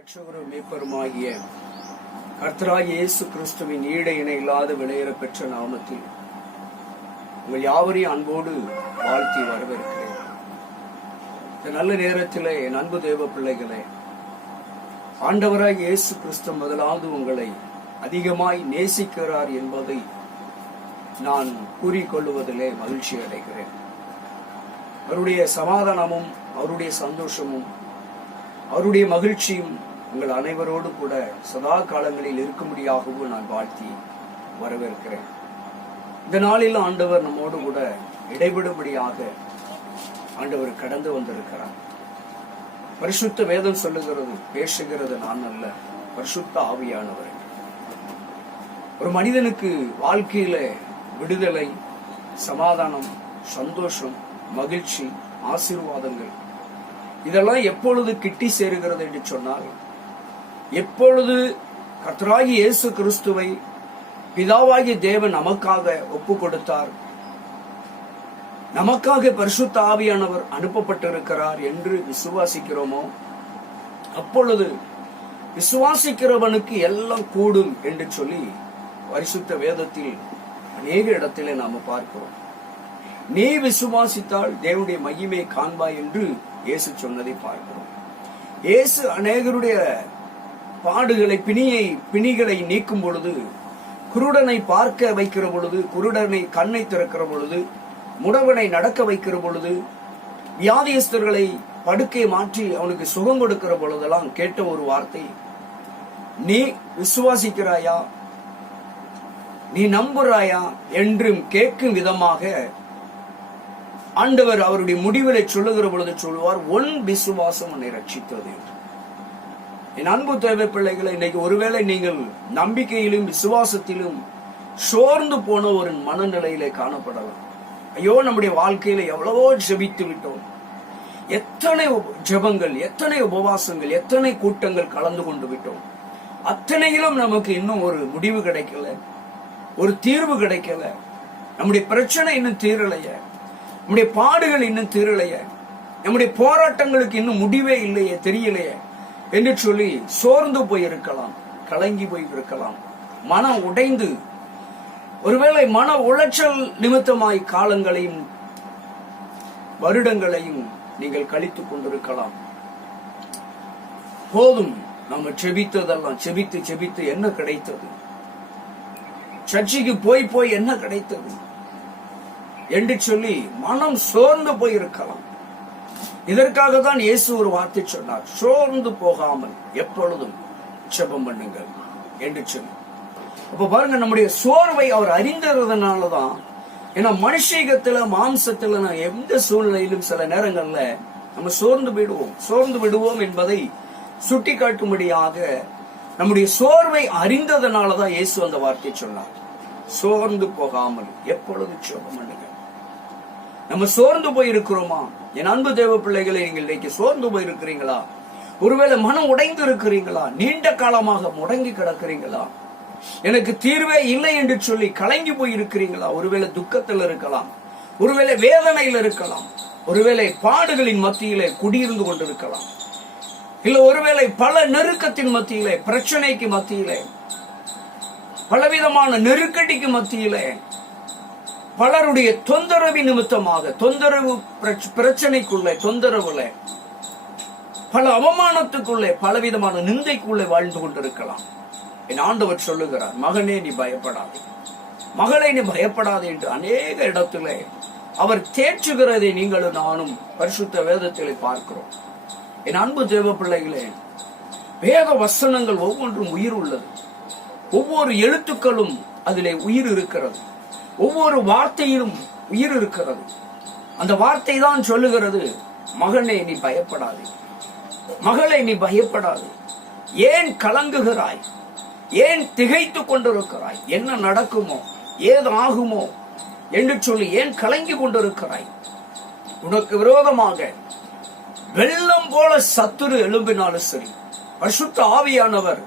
இரட்சகரும் மீட்பருமாகிய கர்த்தராகிய இயேசு கிறிஸ்துவின் ஈட இணை இல்லாத விலையேற பெற்ற நாமத்தில் உங்கள் யாவரையும் அன்போடு வாழ்த்தி வரவேற்கிறேன். இந்த நல்ல நேரத்தில் என் அன்பு தேவ பிள்ளைகளே, ஆண்டவராகிய இயேசு கிறிஸ்து முதலாவது உங்களை அதிகமாய் நேசிக்கிறார் என்பதை நான் கூறிக்கொள்வதிலே மகிழ்ச்சி அடைகிறேன். அவருடைய சமாதானமும் அவருடைய சந்தோஷமும் அவருடைய மகிழ்ச்சியும் உங்கள் அனைவரோடு கூட சதா காலங்களில் இருக்கும்படியாகவும் நான் வாழ்த்தி வரவேற்கிறேன். இந்த நாளில் ஆண்டவர் நம்மோடு கூட இடைவிடும்படியாக ஆண்டவர் கடந்து வந்திருக்கிறார். பரிசுத்த வேதம் சொல்லுகிறது, பேசுகிறது நான் அல்ல, பரிசுத்த ஆவியானவர். ஒரு மனிதனுக்கு வாழ்க்கையில விடுதலை, சமாதானம், சந்தோஷம், மகிழ்ச்சி, ஆசீர்வாதங்கள் இதெல்லாம் எப்பொழுது கிட்டி சேருகிறது என்று சொன்னால், எப்பொழுது கர்த்தராகிய இயேசு கிறிஸ்துவை பிதாவாகிய தேவன் நமக்காக ஒப்பு கொடுத்தார், நமக்காக பரிசுத்த ஆவியானவர் அனுப்பப்பட்டிருக்கிறார் என்று விசுவாசிக்கிறோமோ, அப்பொழுது விசுவாசிக்கிறவனுக்கு எல்லாம் கூடும் என்று சொல்லி பரிசுத்த வேதத்தில் அநேக இடத்திலே நாம பார்க்கிறோம். நீ விசுவாசித்தால் தேவனுடைய மகிமை காண்பாய் என்று இயேசு சொன்னதை பார்க்கிறோம். இயேசு அநேகருடைய பாடுகளை, பிணிகளை நீக்கும் பொழுது, குருடனை பார்க்க வைக்கிற பொழுது, குருடனை கண்ணை திறக்கிற பொழுது, முடவனை நடக்க வைக்கிற பொழுது, வியாதியஸ்தர்களை படுக்கை மாற்றி அவனுக்கு சுகம் கொடுக்கிற பொழுதெல்லாம் கேட்ட ஒரு வார்த்தை, நீ விசுவாசிக்கிறாயா, நீ நம்புறாயா என்றும் கேட்கும் விதமாக ஆண்டவர் அவருடைய முடிவுகளை சொல்லுகிற பொழுது சொல்லுவார், உன் விசுவாசம் உன்னை ரட்சித்தது. என் அன்பு தேவை பிள்ளைகளை, இன்னைக்கு ஒருவேளை நீங்கள் நம்பிக்கையிலும் விசுவாசத்திலும் சோர்ந்து போன ஒரு மனநிலையிலே காணப்படலாம். ஐயோ, நம்முடைய வாழ்க்கையில எவ்வளவோ ஜெபித்து விட்டோம், எத்தனை ஜெபங்கள், எத்தனை உபவாசங்கள், எத்தனை கூட்டங்கள் கலந்து கொண்டு விட்டோம், அத்தனையிலும் நமக்கு இன்னும் ஒரு முடிவு கிடைக்கல, ஒரு தீர்வு கிடைக்கல, நம்முடைய பிரச்சனை இன்னும் தீரலைய, நம்முடைய பாடுகள் இன்னும் தீரலைய, நம்முடைய போராட்டங்களுக்கு இன்னும் முடிவே இல்லையே, தெரியலையே என்று சொல்லி சோர்ந்து போயிருக்கலாம், கலங்கி போயிருக்கலாம், மனம் உடைந்து, ஒருவேளை மன உளைச்சல் நிமித்தமாய் காலங்களையும் வருடங்களையும் நீங்கள் கழித்துக் கொண்டிருக்கலாம். போதும், நம்ம செபித்ததெல்லாம் செபித்து என்ன கிடைத்தது, சர்ச்சைக்கு போய் என்ன கிடைத்தது என்று சொல்லி மனம் சோர்ந்து போயிருக்கலாம். இதற்காக தான் இயேசு ஒரு வார்த்தை சொன்னார், சோர்ந்து போகாமல் எப்பொழுதும் ஜெபம் பண்ணுங்கள் என்று சொல்லி. அப்ப பாருங்க, நம்முடைய சோர்வை அவர் அறிந்ததுனாலதான், ஏன்னா மனுஷீகத்துல, மாம்சத்துல எந்த சூழ்நிலையிலும் சில நேரங்கள்ல நம்ம சோர்ந்து விடுவோம் என்பதை சுட்டி காட்டும்படியாக நம்முடைய சோர்வை அறிந்ததனாலதான் இயேசு அந்த வார்த்தை சொன்னார், சோர்ந்து போகாமல் எப்பொழுதும் ஜெபம் பண்ணுங்க. நம்ம சோர்ந்து போயிருக்கிறோமா? என் அன்பு தேவ பிள்ளைகளை, நீங்கள் இன்னைக்கு சோர்ந்து போயிருக்கிறீங்களா? ஒருவேளை மனம் உடைந்து இருக்கிறீங்களா? நீண்ட காலமாக முடங்கி கிடக்கிறீங்களா? எனக்கு தீர்வே இல்லை என்று சொல்லி கலங்கி போயிருக்கிறீங்களா? ஒருவேளை துக்கத்தில் இருக்கலாம், ஒருவேளை வேதனையில் இருக்கலாம், ஒருவேளை பாடுகளின் மத்தியிலே குடியிருந்து கொண்டிருக்கலாம், இல்ல ஒருவேளை பல நெருக்கத்தின் மத்தியிலே, பிரச்சனைக்கு மத்தியிலே, பலவிதமான நெருக்கடிக்கு மத்தியிலே, பலருடைய தொந்தரவு நிமித்தமாக, தொந்தரவு பிரச்சனைக்குள்ளே, தொந்தரவுல, பல அவமானத்துக்குள்ளே, பலவிதமான நிந்தைக்குள்ளே வாழ்ந்து கொண்டிருக்கலாம். என் ஆண்டவர் சொல்லுகிறார், மகனே நீ பயப்படாதே, மகளே நீ பயப்படாதே என்று அநேக இடத்திலே அவர் தேற்றுகிறதை நீங்களும் நானும் பரிசுத்த வேதத்திலே பார்க்கிறோம். என் அன்பு தேவ பிள்ளைகளே, வேத வசனங்கள் ஒவ்வொன்றும் உயிர் உள்ளது. ஒவ்வொரு எழுத்துக்களும் அதிலே உயிர் இருக்கிறது. ஒவ்வொரு வார்த்தையிலும் உயிர் இருக்கிறது. அந்த வார்த்தை தான் சொல்லுகிறது, மகனே நீ பயப்படாதே, மகளே நீ பயப்படாதே. ஏன் கலங்குகிறாய்? ஏன் திகைத்து கொண்டிருக்கிறாய்? என்ன நடக்குமோ, ஏது ஆகுமோ என்று சொல்லி ஏன் கலங்கி கொண்டிருக்கிறாய்? உனக்கு விரோதமாக வெள்ளம் போல சத்துரு எழும்பினாலும் சரி, பரிசுத்த ஆவியானவர்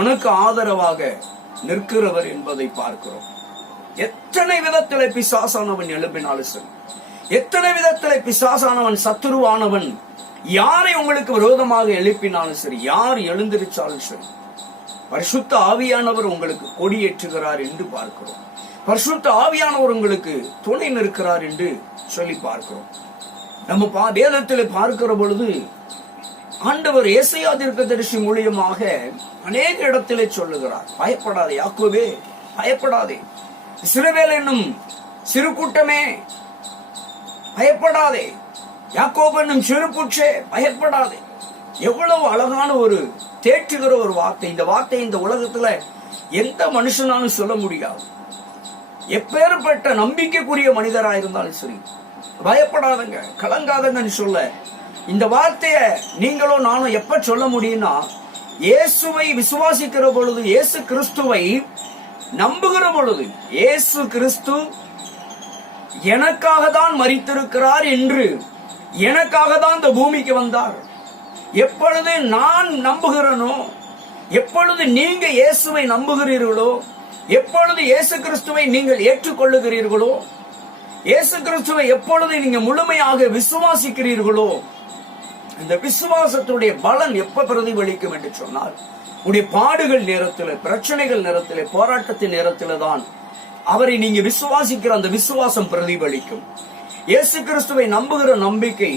உனக்கு ஆதரவாக நிற்கிறவர் என்பதை பார்க்கிறோம். எத்தனை விதத்திலே பிசாசானவன் எழும்பினாலும் சரி, எத்தனை விதத்திலே பிசாசானவன், சத்துருவானவன் யாரை உங்களுக்கு விரோதமாக எழுப்பினாலும் சரி, யார் எழுந்திருச்சாலும் சரி, பரிசுத்த ஆவியானவர் உங்களுக்கு கொடியேற்றுகிறார் என்று பார்க்கிறோம். பரிசுத்த ஆவியானவர் உங்களுக்கு துணை நிற்கிறார் என்று சொல்லி பார்க்கிறோம். நம்ம வேதத்தில் பார்க்கிற பொழுது ஆண்டவர் ஏசாயா தீர்க்கதரிசி மூலியமாக அநேக இடத்திலே சொல்லுகிறார், பயப்படாதே யாக்கோபே, பயப்படாதே, இஸ்ரவேல் என்னும் சிறு கூட்டமே பயப்படாதே, யாக்கோபு என்னும் சிறு புற்றே பயப்படாதே. எவ்வளவு அழகான ஒரு தேற்றுகிற ஒரு வார்த்தை. இந்த வார்த்தை இந்த உலகத்துல எந்த மனுஷனாலும் சொல்ல முடியாது. எப்பேற்பட்ட நம்பிக்கைக்குரிய மனிதராயிருந்தாலும் சரி, பயப்படாதங்க, கலங்காதங்கன்னு சொல்ல இந்த வார்த்தைய நீங்களோ நானும் எப்ப சொல்ல முடியும்னா, இயேசுவை விசுவாசிக்கிற பொழுது, இயேசு கிறிஸ்துவை நம்புகிற பொழுது, இயேசு கிறிஸ்து எனக்காக தான் மரித்திருக்கிறார் என்று, எனக்காக தான் இந்த பூமிக்கு வந்தார். எப்பொழுது நான் நம்புகிறேனோ, எப்பொழுது நீங்க இயேசுவை நம்புகிறீர்களோ, எப்பொழுது இயேசு கிறிஸ்துவை நீங்கள் ஏற்றுக்கொள்ளுகிறீர்களோ, இயேசு கிறிஸ்துவை எப்பொழுது நீங்க முழுமையாக விசுவாசிக்கிறீர்களோ, இந்த விசுவாசத்துடைய பலன் எப்ப பிரதிபலிக்கும் என்று சொன்னால், உடைய பாடுகள் நேரத்தில், பிரச்சனைகள் நேரத்தில், போராட்டத்தின் நேரத்தில் தான் அவரை நீங்க விசுவாசிக்கிற அந்த விசுவாசம் பிரதிபலிக்கும். இயேசு கிறிஸ்துவை நம்புகிற நம்பிக்கை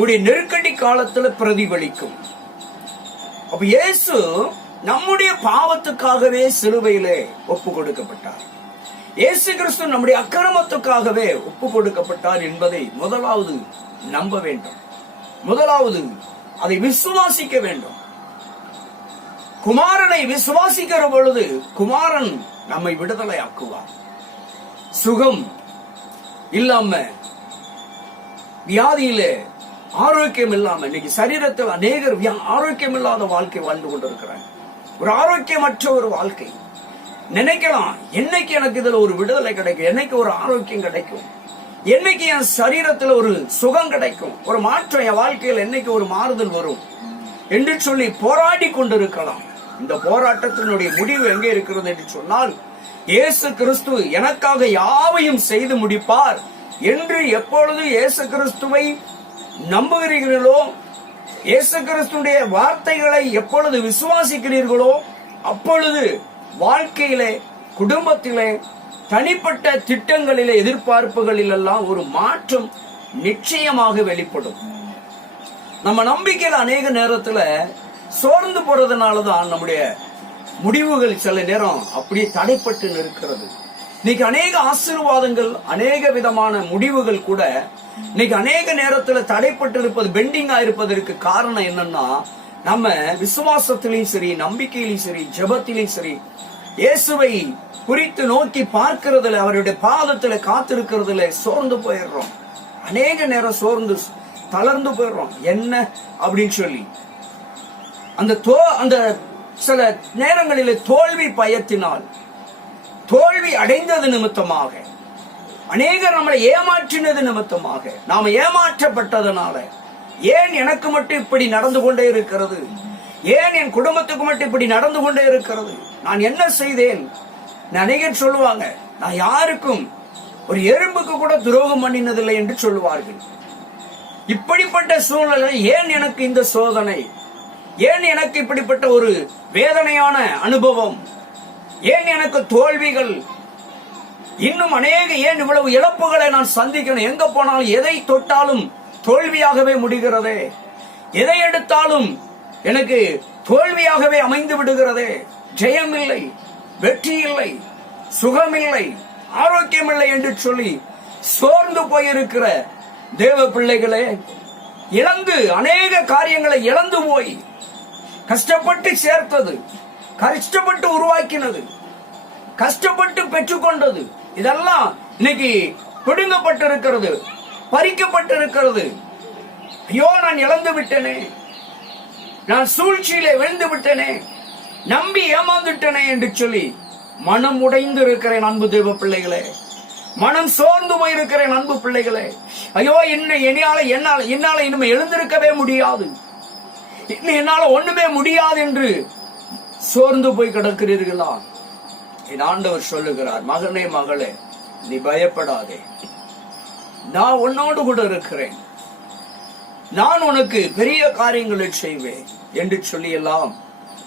உடைய நெருக்கடி காலத்தில் பிரதிபலிக்கும். அப்ப இயேசு நம்முடைய பாவத்துக்காகவே சிலுவையிலே ஒப்பு கொடுக்கப்பட்டார். இயேசு கிறிஸ்து நம்முடைய அக்கிரமத்துக்காகவே ஒப்பு கொடுக்கப்பட்டார் என்பதை முதலாவது நம்ப வேண்டும். முதலாவது அதை விசுவாசிக்க வேண்டும். குமாரனை விசுவாசிக்கிற பொழுது குமாரன் நம்மை விடுதலை ஆக்குவார். சுகம் இல்லாம, வியாதியிலே ஆரோக்கியம் இல்லாம, இன்னைக்கு சரீரத்தில் அநேகர் ஆரோக்கியம் இல்லாத வாழ்க்கை வாழ்ந்து கொண்டிருக்கிறாங்க. ஒரு ஆரோக்கியமற்ற ஒரு வாழ்க்கை. நினைக்கலாம், என்னைக்கு எனக்கு இதுல ஒரு விடுதலை கிடைக்கும், என்னைக்கு ஒரு ஆரோக்கியம் கிடைக்கும், என்னைக்கு என் சரீரத்துல ஒரு சுகம் கிடைக்கும், ஒரு மாற்றம் என் வாழ்க்கையில் என்னைக்கு ஒரு மாறுதல் வரும் என்று சொல்லி போராடி கொண்டிருக்கலாம். இந்த போராட்டத்தினுடைய முடிவு எங்கே இருக்கிறது என்று சொன்னால், இயேசு கிறிஸ்து எனக்காக யாவையும் செய்து முடிப்பார் என்று எப்பொழுது இயேசு கிறிஸ்துவை நம்புகிறீர்களோ, இயேசு கிறிஸ்துடைய வார்த்தைகளை எப்பொழுது விசுவாசிக்கிறீர்களோ, அப்பொழுது வாழ்க்கையிலே, குடும்பத்திலே, தனிப்பட்ட திட்டங்களிலே, எதிர்பார்ப்புகளில் எல்லாம் ஒரு மாற்றம் நிச்சயமாக வெளிப்படும். நம்ம நம்பிக்கையில் அநேக நேரத்துல சோர்ந்து போறதுனாலதான் நம்முடைய முடிவுகள் சில நேரம் அப்படியே தடைப்பட்டு நிற்கிறது. இன்னைக்கு அநேக ஆசீர்வாதங்கள், அநேக விதமான முடிவுகள் கூட இன்னைக்கு அநேக நேரத்துல தடைப்பட்டு இருப்பது, பெண்டிங்கா இருப்பதற்கு காரணம் என்னன்னா, நம்ம விசுவாசத்திலையும் சரி, நம்பிக்கையிலும் சரி, ஜெபத்திலையும் சரி, இயேசுவை குறித்து நோக்கி பார்க்கிறதுல, அவருடைய பாதத்துல காத்திருக்கிறதுல சோர்ந்து போயிடுறோம். அநேக நேரம் சோர்ந்து தளர்ந்து போயிடுறோம். என்ன அப்படின்னு சொல்லி அந்த சில நேரங்களிலே தோல்வி பயத்தினால், தோல்வி அடைந்தது நிமித்தமாக, அநேகர் நம்மளை ஏமாற்றினது நிமித்தமாக, நாம ஏமாற்றப்பட்டதனால, ஏன் எனக்கு மட்டும் இப்படி நடந்து கொண்டே இருக்கிறது, ஏன் என் குடும்பத்துக்கு மட்டும் இப்படி நடந்து கொண்டே இருக்கிறது, நான் என்ன செய்தேன்? அநேகர் சொல்லுவாங்க, நான் யாருக்கும் ஒரு எறும்புக்கு கூட துரோகம் பண்ணினதில்லை என்று சொல்லுவார்கள். இப்படிப்பட்ட சூழ்நிலை, ஏன் எனக்கு இந்த சோதனை, ஏன் எனக்கு இப்படிப்பட்ட ஒரு வேதனையான அனுபவம், ஏன் எனக்கு தோல்விகள், இன்னும் அநேக ஏன் இவ்வளவு இழப்புகளை நான் சந்திக்கணும், எங்க போனாலும் எதை தொட்டாலும் தோல்வியாகவே முடிகிறதே, எதை எடுத்தாலும் எனக்கு தோல்வியாகவே அமைந்து விடுகிறதே, ஜெயம் இல்லை, வெற்றி இல்லை, சுகம் இல்லை, ஆரோக்கியம் இல்லை என்று சொல்லி சோர்ந்து போயிருக்கிற தேவ பிள்ளைகளே, இழந்து அநேக காரியங்களை இழந்து போய் கஷ்டப்பட்டு சேர்த்தது, கஷ்டப்பட்டு உருவாக்கினது, கஷ்டப்பட்டு பெற்றுக்கொண்டது, இதெல்லாம் இன்னைக்கு பிடுங்கப்பட்டிருக்கிறது, பறிக்கப்பட்டிருக்கிறது. ஐயோ, நான் இழந்து விட்டேனே, நான் சூழ்ச்சியிலே விழுந்து விட்டேனே, நம்பி ஏமாந்துட்டேனே என்று சொல்லி மனம் உடைந்து இருக்கிறேன் அன்பு தேவ பிள்ளைகளே, மனம் சோர்ந்து போயிருக்கிறேன் அன்பு பிள்ளைகளே. ஐயோ, என்னால இனிமே எழுந்திருக்கவே முடியாது, என்னால ஒண்ணுமே முடியாது என்று சோர்ந்து போய் கிடக்கிறீர்களா? என் ஆண்டவர் சொல்லுகிறார், மகனே மகளே, நீ பயப்படாதே, நான் உன்னோடு கூட இருக்கிறேன். நான் உனக்கு பெரிய காரியங்களை செய்வேன் என்று சொல்லி எல்லாம்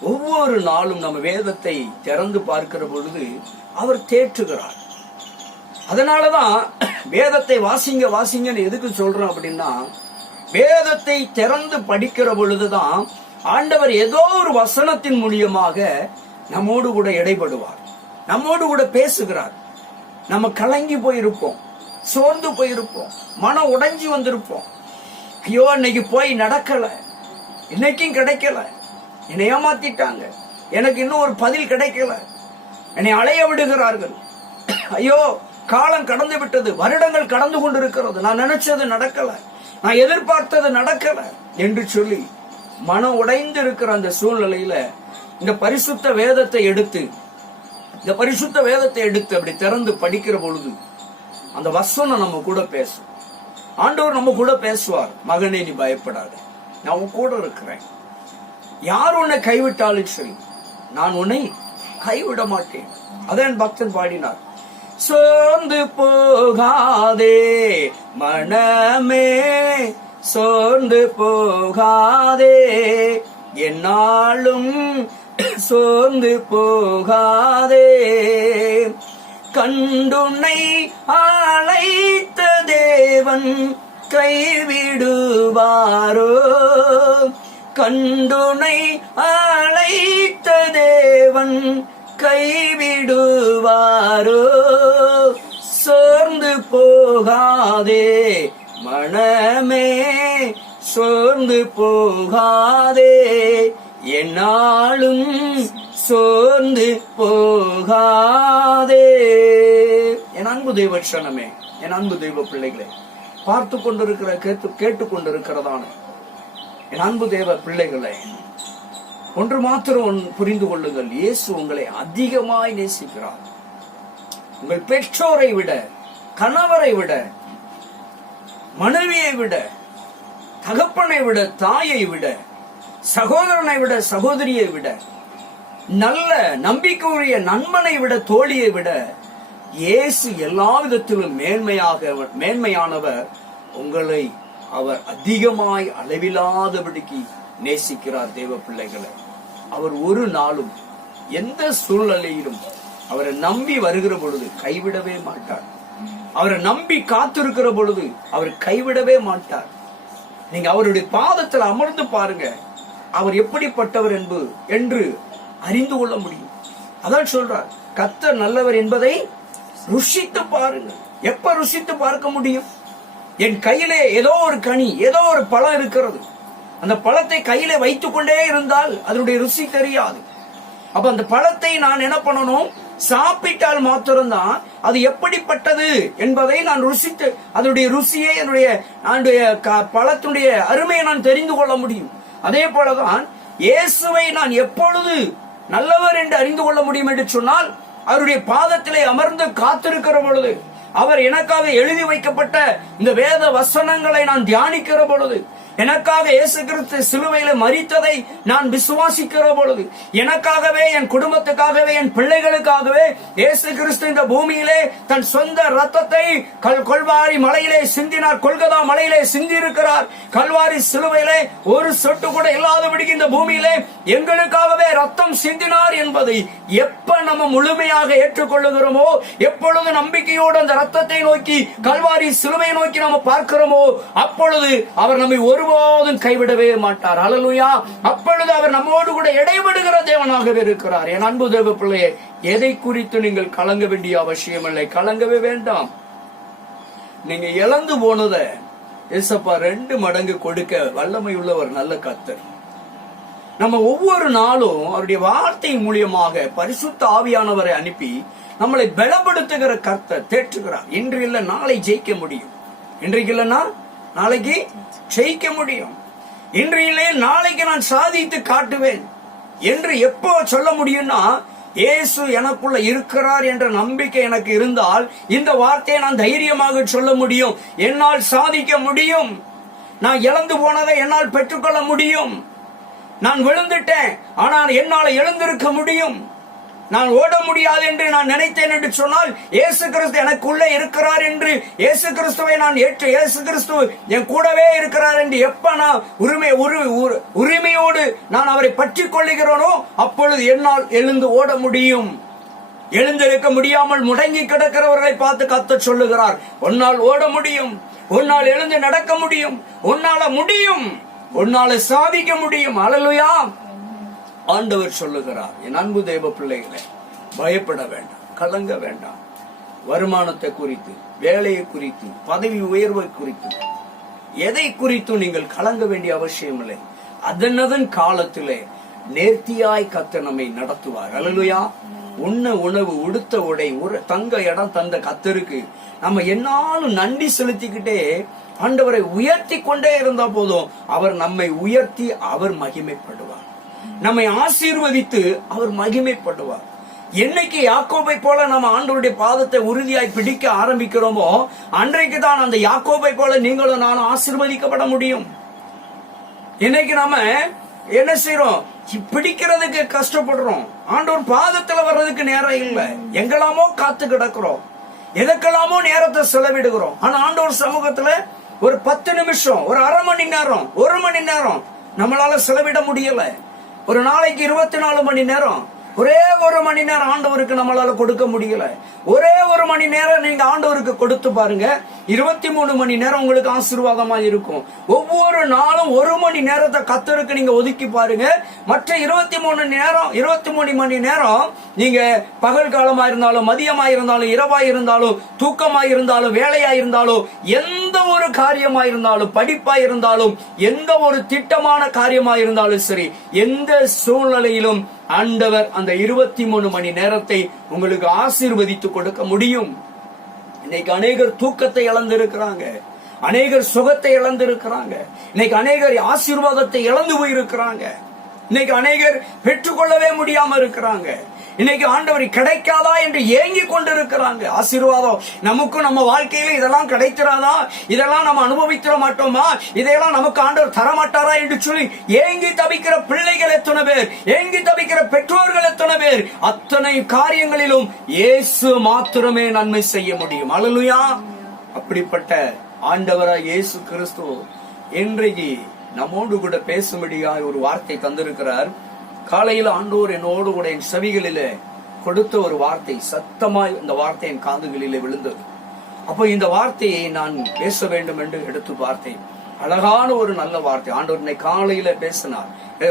ஒவ்வொரு நாளும் நம்ம வேதத்தை திறந்து பார்க்கிற பொழுது அவர் தேற்றுகிறார். அதனாலதான் வேதத்தை வாசிங்க வாசிங்கன்னு எதுக்கு சொல்றோம் அப்படின்னா, வேதத்தை திறந்து படிக்கிற பொழுதுதான் ஆண்டவர் ஏதோ ஒரு வசனத்தின் மூலியமாக நம்மோடு கூட இடைபடுவார், நம்மோடு கூட பேசுகிறார். நம்ம கலங்கி போயிருப்போம், சோர்ந்து போயிருப்போம், மனம் உடைஞ்சி வந்திருப்போம். ஐயோ இன்னைக்கு போய் நடக்கல, இன்னைக்கும் கிடைக்கல, என்னை ஏமாத்திட்டாங்க, எனக்கு இன்னும் ஒரு பதில் கிடைக்கல, என்னை அலைய விடுகிறார்கள், ஐயோ காலம் கடந்து விட்டது, வருடங்கள் கடந்து கொண்டிருக்கிறது, நான் நினைச்சது நடக்கல, நான் எதிர்பார்த்தது நடக்கல என்று சொல்லி மனம் உடைந்து இருக்கிற அந்த சூழ்நிலையில இந்த பரிசுத்த வேதத்தை எடுத்து அப்படி திறந்து படிக்கிற பொழுது அந்த வசனம் நம்ம கூட பேசும். ஆண்டவர் நம்ம கூட பேசுவார். மகனே நீ பயப்படாத, நான் உன் கூட இருக்கிறேன். யார் உன்னை கைவிட்டாலும் சரி, நான் உன்னை கைவிட மாட்டேன். அதான் பக்தன் பாடினார். சோர்ந்து போகாதே மனமே, சோர்ந்து போகாதே, என்னாலும் சோர்ந்து போகாதே, கண்டுன்னை அழைத்த தேவன் கைவிடுவாரோ, கண்டுன்னை அழைத்த தேவன் கைவிடுவாரோ, சோர்ந்து போகாதே மனமே, சோர்ந்து போகாதே, என்னாலும் சோர்ந்து போகாதே. என் அன்பு தெய்வச்சனமே, என் அன்பு தெய்வ பிள்ளைகளே, பார்த்து கொண்டிருக்கிற கேட்டுக்கொண்டிருக்கிறதான என் அன்பு தேவ பிள்ளைகளே, ஒன்று மாத்திரம் புரிந்து கொள்ளுங்கள். இயேசு உங்களை அதிகமாய் நேசிக்கிறார். உங்கள் பெற்றோரை விட, கணவரை விட, மனைவியை விட, தகப்பனை விட, தாயை விட, சகோதரனை விட, சகோதரியை விட, நல்ல நம்பிக்கையுடைய நண்பனை விட, தோழியை விட இயேசு எல்லா விதத்திலும் மேன்மையானவர். உங்களை அவர் அதிகமாய் அளவில்லாதபடிக்கு நேசிக்கிறார். தேவ பிள்ளைகளை, அவர் ஒரு நாளும் எந்த சூழ்நிலையிலும் அவரை நம்பி வருகிற பொழுது கைவிடவே மாட்டார். அவரை நம்பி காத்திருக்கிற பொழுது அவர் கைவிடவே மாட்டார். நீங்க அவருடைய பாதத்தில் அமர்ந்து பாருங்க, அவர் எப்படிப்பட்டவர் என்று அறிந்து கொள்ள முடியும். அதான் சொல்றார், கர்த்தர் நல்லவர் என்பதை ருசித்து பாருங்க. எப்ப ருசித்து பார்க்க முடியும்? என் கையிலே ஏதோ ஒரு கனி, ஏதோ ஒரு பழம் இருக்கிறது, அந்த பழத்தை கையிலே வைத்துக் கொண்டே இருந்தால் அதனுடைய ருசி தெரியாது. அப்ப அந்த பழத்தை நான் என்ன பண்ணணும்? சாப்பிட்டால் மாத்திரம்தான் அது எப்படிப்பட்டது என்பதை நான் ருசித்து, அதனுடைய ருசியை, என்னுடைய பழத்துடைய அருமையை நான் தெரிந்து கொள்ள முடியும். அதே போலதான் இயேசுவை நான் எப்பொழுது நல்லவர் என்று அறிந்து கொள்ள முடியும் என்று சொன்னால், அவருடைய பாதத்திலே அமர்ந்து காத்திருக்கிற பொழுது, அவர் எனக்காக எழுதி வைக்கப்பட்ட இந்த வேத வசனங்களை நான் தியானிக்கிற பொழுது, எனக்காக இயேசு கிறிஸ்து சிலுவையில மரித்ததை நான் விசுவாசிக்கிற பொழுது, எனக்காகவே, என் குடும்பத்துக்காகவே, என் பிள்ளைகளுக்காகவே இயேசு கிறிஸ்து இந்த பூமியிலே தன் சொந்த ரத்தத்தை கல்வாரி மலையிலே சிந்தினார், கொல்கதா மலையிலே சிந்தி இருக்கிறார். கல்வாரி சிலுவையிலே ஒரு சொட்டு கூட இல்லாதபடிக்கு இந்த பூமியிலே எங்களுக்காகவே ரத்தம் சிந்தினார் என்பதை எப்ப நம்ம முழுமையாக ஏற்றுக்கொள்ளுகிறோமோ, எப்பொழுது நம்பிக்கையோடு அந்த ரத்தத்தை நோக்கி, கல்வாரி சிலுவையை நோக்கி நாம பார்க்கிறோமோ, அப்பொழுது அவர் நம்மை ஒருபோதும் கைவிடவே மாட்டார். அல்லேலூயா. அப்பொழுது அவர் நம்மோடு கூட இடைபடுகிற தேவனாகவே இருக்கிறார். என் அன்பு தேவ பிள்ளையே, எதை குறித்து நீங்கள் கலங்க வேண்டிய அவசியம் இல்லை, கலங்கவே வேண்டாம். நீங்க இழந்து போனதை ஏசப்பா 2 மடங்கு கொடுக்க வல்லமை உள்ளவர் நல்ல கர்த்தர். நம்ம ஒவ்வொரு நாளும் அவருடைய வார்த்தை மூலியமாக பரிசுத்த ஆவியானவரை அனுப்பி நம்மளை பலப்படுத்துகிற கர்த்தர் தேற்றுகிறார். இன்று இல்ல நாளை ஜெயிக்க முடியும், இன்றைக்கு இல்லைன்னா நாளைக்கு ஜெயிக்க முடியும், இன்று இல்லை நாளைக்கு நான் சாதித்து காட்டுவேன் என்று எப்போ சொல்ல முடியும்னா, இயேசு எனக்குள்ள இருக்கிறார் என்ற நம்பிக்கை எனக்கு இருந்தால் இந்த வார்த்தையை நான் தைரியமாக சொல்ல முடியும். என்னால் சாதிக்க முடியும், நான் இழந்து போனதை என்னால் பெற்றுக்கொள்ள முடியும், நான் விழுந்துட்டேன் ஆனால் என்னால் எழுந்திருக்க முடியும் நான் ஓட முடியாது என்று நான் நினைத்தேன் என்று சொன்னால், இயேசு கிறிஸ்து எனக்குள்ளே இருக்கிறார் என்று, இயேசு கிறிஸ்துவை நான் ஏற்று, இயேசு கிறிஸ்து என் கூடவே இருக்கிறார் என்று எப்ப நான் உரிமையோடு நான் அவரை பற்றி கொள்ளுகிறோனோ அப்பொழுது என்னால் எழுந்து ஓட முடியும். எழுந்திருக்க முடியாமல் முடங்கி கிடக்கிறவர்களை பார்த்து கர்த்தர் சொல்லுகிறார், உன்னால் ஓட முடியும், உன்னால் எழுந்து நடக்க முடியும், உன்னால முடியும், உன்னால சாதிக்க முடியும். அல்லேலூயா. ஆண்டவர் சொல்லுகிறார், என் அன்பு தேவ பிள்ளைகளே, பயப்பட வேண்டாம், கலங்க வேண்டாம். வருமானத்தை குறித்து, வேலையை குறித்து, பதவி உயர்வை குறித்து, எதை குறித்தும் நீங்கள் கலங்க வேண்டிய அவசியம் இல்லை. அதனதன் காலத்திலே நேர்த்தியாய் கர்த்தர் நம்மை நடத்துவார். அல்லேலூயா. உண்ண உணவு, உடுத்த உடை, தங்க இடம் தந்த கர்த்தருக்கு நம்ம என்னாலும் நன்றி செலுத்திக்கிட்டே ஆண்டவரை உயர்த்தி கொண்டே இருந்தா போதும். அவர் நம்மை உயர்த்தி அவர் மகிமைப்படுவார், நம்மை ஆசீர்வதித்து அவர் மகிமைப்படுவார். என்னைக்கு யாக்கோபை போல நம்ம ஆண்டவருடைய பாதத்தை உறுதியாய் பிடிக்க ஆரம்பிக்கிறோமோ அன்றைக்கு தான் அந்த யாக்கோபை போல நீங்களும் நானும் ஆசீர்வதிக்கப்பட முடியும். இன்னைக்கு நாம என்ன செய்யறோம்? பிடிக்கிறதுக்கு கஷ்டப்படுறோம். ஆண்டவர் பாதத்துல வர்றதுக்கு நேரம் இல்லை. எங்கெல்லாமோ காத்து கிடக்கிறோம், எதற்கெல்லாமோ நேரத்தை செலவிடுகிறோம். ஆனா ஆண்டவர் சமூகத்துல ஒரு 10 நிமிஷம், ஒரு அரை மணி நேரம், 1 மணி நேரம் நம்மளால செலவிட முடியல. ஒரு நாளைக்கு 24 மணி நேரம், ஒரே 1 மணி நேரம் ஆண்டவருக்கு நம்மளால கொடுக்க முடியல. ஒரே 1 மணி நேரம் நீங்க ஆண்டவருக்கு கொடுத்து பாருங்க, 23 மணி நேரம் உங்களுக்கு ஆசீர்வாதமா இருக்கும். ஒவ்வொரு நாளும் 1 மணி நேரத்தை கர்த்தருக்கு நீங்க ஒதுக்கி பாருங்க. மற்ற 23 மணி நேரம் நீங்க பகல் காலமா இருந்தாலும், மதியமா இருந்தாலும், இரவா இருந்தாலும், தூக்கமா இருந்தாலும், வேலையா இருந்தாலும், எந்த ஒரு காரியமா இருந்தாலும், படிப்பா இருந்தாலும், எந்த ஒரு திட்டமான காரியமா இருந்தாலும் சரி, எந்த சூழ்நிலையிலும் ஆண்டவர் அந்த 23 மணி நேரத்தை உங்களுக்கு ஆசீர்வதித்து கொடுக்க முடியும். இன்னைக்கு அநேகர் தூக்கத்தை இழந்திருக்கிறாங்க, அநேகர் சுகத்தை இழந்திருக்கிறாங்க, இன்னைக்கு அநேகர் ஆசீர்வாதத்தை இழந்து போயிருக்கிறாங்க, இன்னைக்கு அநேகர் பெற்றுக்கொள்ளவே முடியாம இருக்கிறாங்க. இன்னைக்கு ஆண்டவர் கிடைக்காதா என்று ஏங்கி கொண்டிருக்கிறாங்க. ஆசீர்வாதம் நமக்கும் நம்ம வாழ்க்கையில இதெல்லாம் கிடைக்கிறாதா, இதெல்லாம் நம்ம அனுபவித்திட மாட்டோமா, இதையெல்லாம் நமக்கு ஆண்டவர் தரமாட்டாரா என்று சொல்லி ஏங்கி தவிக்கிற பிள்ளைகள் எத்தனை பேர், ஏங்கி தவிக்கிற பெற்றோர்கள் எத்தனை பேர். அத்தனை காரியங்களிலும் இயேசு மாத்திரமே நன்மை செய்ய முடியும். அல்லேலூயா. அப்படிப்பட்ட ஆண்டவராய் இயேசு கிறிஸ்து இன்றைக்கு நம்மோடு கூட பேசும்படியாக ஒரு வார்த்தை தந்திருக்கிறார். காலையில் ஆண்டவர் என்னோடு கூட என் செவிகளிலே கொடுத்த ஒரு வார்த்தை, சத்தமாய் இந்த வார்த்தை என் காதுகளிலே விழுந்தது. அப்போ இந்த வார்த்தையை நான் பேச வேண்டும் என்று எடுத்து பார்த்தேன். அழகான ஒரு நல்ல வார்த்தை ஆண்டவர் என்னை காலையில பேசினார்.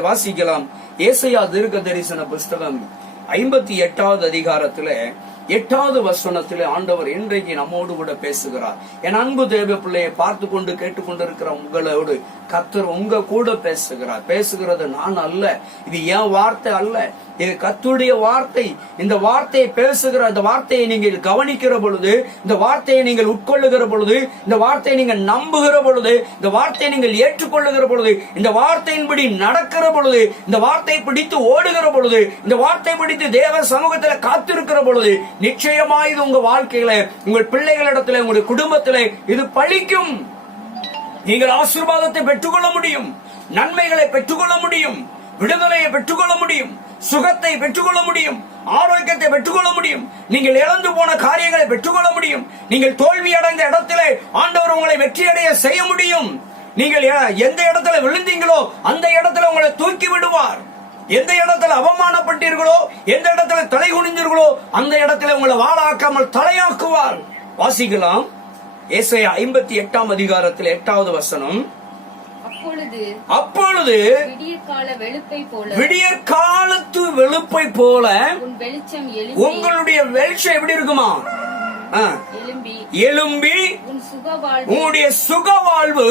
வாசிக்கலாம். ஏசாயா தீர்க்க தரிசன புஸ்தகம் 58வது அதிகாரத்திலே 8வது வசனத்திலே ஆண்டவர் இன்றைக்கு நம்மோடு கூட பேசுகிறார். என் அன்பு தேவ பிள்ளையை பார்த்து கொண்டு கேட்டுக்கொண்டிருக்கிற உங்களோடு கர்த்தர் உங்க கூட பேசுகிறார். பேசுகிறது நான் அல்ல, இது என் வார்த்தை அல்ல, இது கர்த்தருடைய வார்த்தை. இந்த வார்த்தையை பேசுகிற இந்த வார்த்தையை நீங்கள் கவனிக்கிற பொழுது, இந்த வார்த்தையை நீங்கள் உட்கொள்ளுகிற பொழுது, இந்த வார்த்தையை நீங்கள் நம்புகிற பொழுது, இந்த வார்த்தையை நீங்கள் ஏற்றுக்கொள்ளுகிற பொழுது, இந்த வார்த்தையின்படி நடக்கிற பொழுது, இந்த வார்த்தையை பிடித்து ஓடுகிற பொழுது, இந்த வார்த்தை பிடித்து தேவ சமூகத்தில் காத்திருக்கிற பொழுது, நிச்சயமாய் இது உங்க வாழ்க்கையில, உங்கள் பிள்ளைகளிடத்துல, உங்களுடைய குடும்பத்திலே இது பலிக்கும். நீங்கள் ஆசீர்வாதத்தை பெற்றுக்கொள்ள முடியும், நன்மைகளை பெற்றுக்கொள்ள முடியும், விடுதலையை பெற்றுக்கொள்ள முடியும், சுகத்தை பெற்றுக்கொள்ள முடியும், ஆரோக்கியத்தை பெற்றுக்கொள்ள முடியும், நீங்கள் இழந்து போன காரியங்களை பெற்றுக்கொள்ள முடியும். நீங்கள் தோல்வி அடைந்த இடத்திலே ஆண்டவர் உங்களை வெற்றியடைய செய்ய முடியும். நீங்கள் எந்த இடத்துல விழுந்தீங்களோ அந்த இடத்துல உங்களை தூக்கி விடுவார். எந்த இடத்துல அவமானப்பட்டீர்களோ, எந்த இடத்துல தலை குனிஞ்சீர்களோ அந்த இடத்துல உங்களை வாழாக்காமல் தலையாக்குவார். வாசிக்கலாம். ஏசாயா 58ஆம் அதிகாரத்தில் 8வது வசனம். அப்பொழுது விடியற் காலத்து வெளுப்பை போல உங்களுடைய வெளிச்சம் எப்படி இருக்குமா? எழும்பி உங்களுடைய சுக வாழ்வு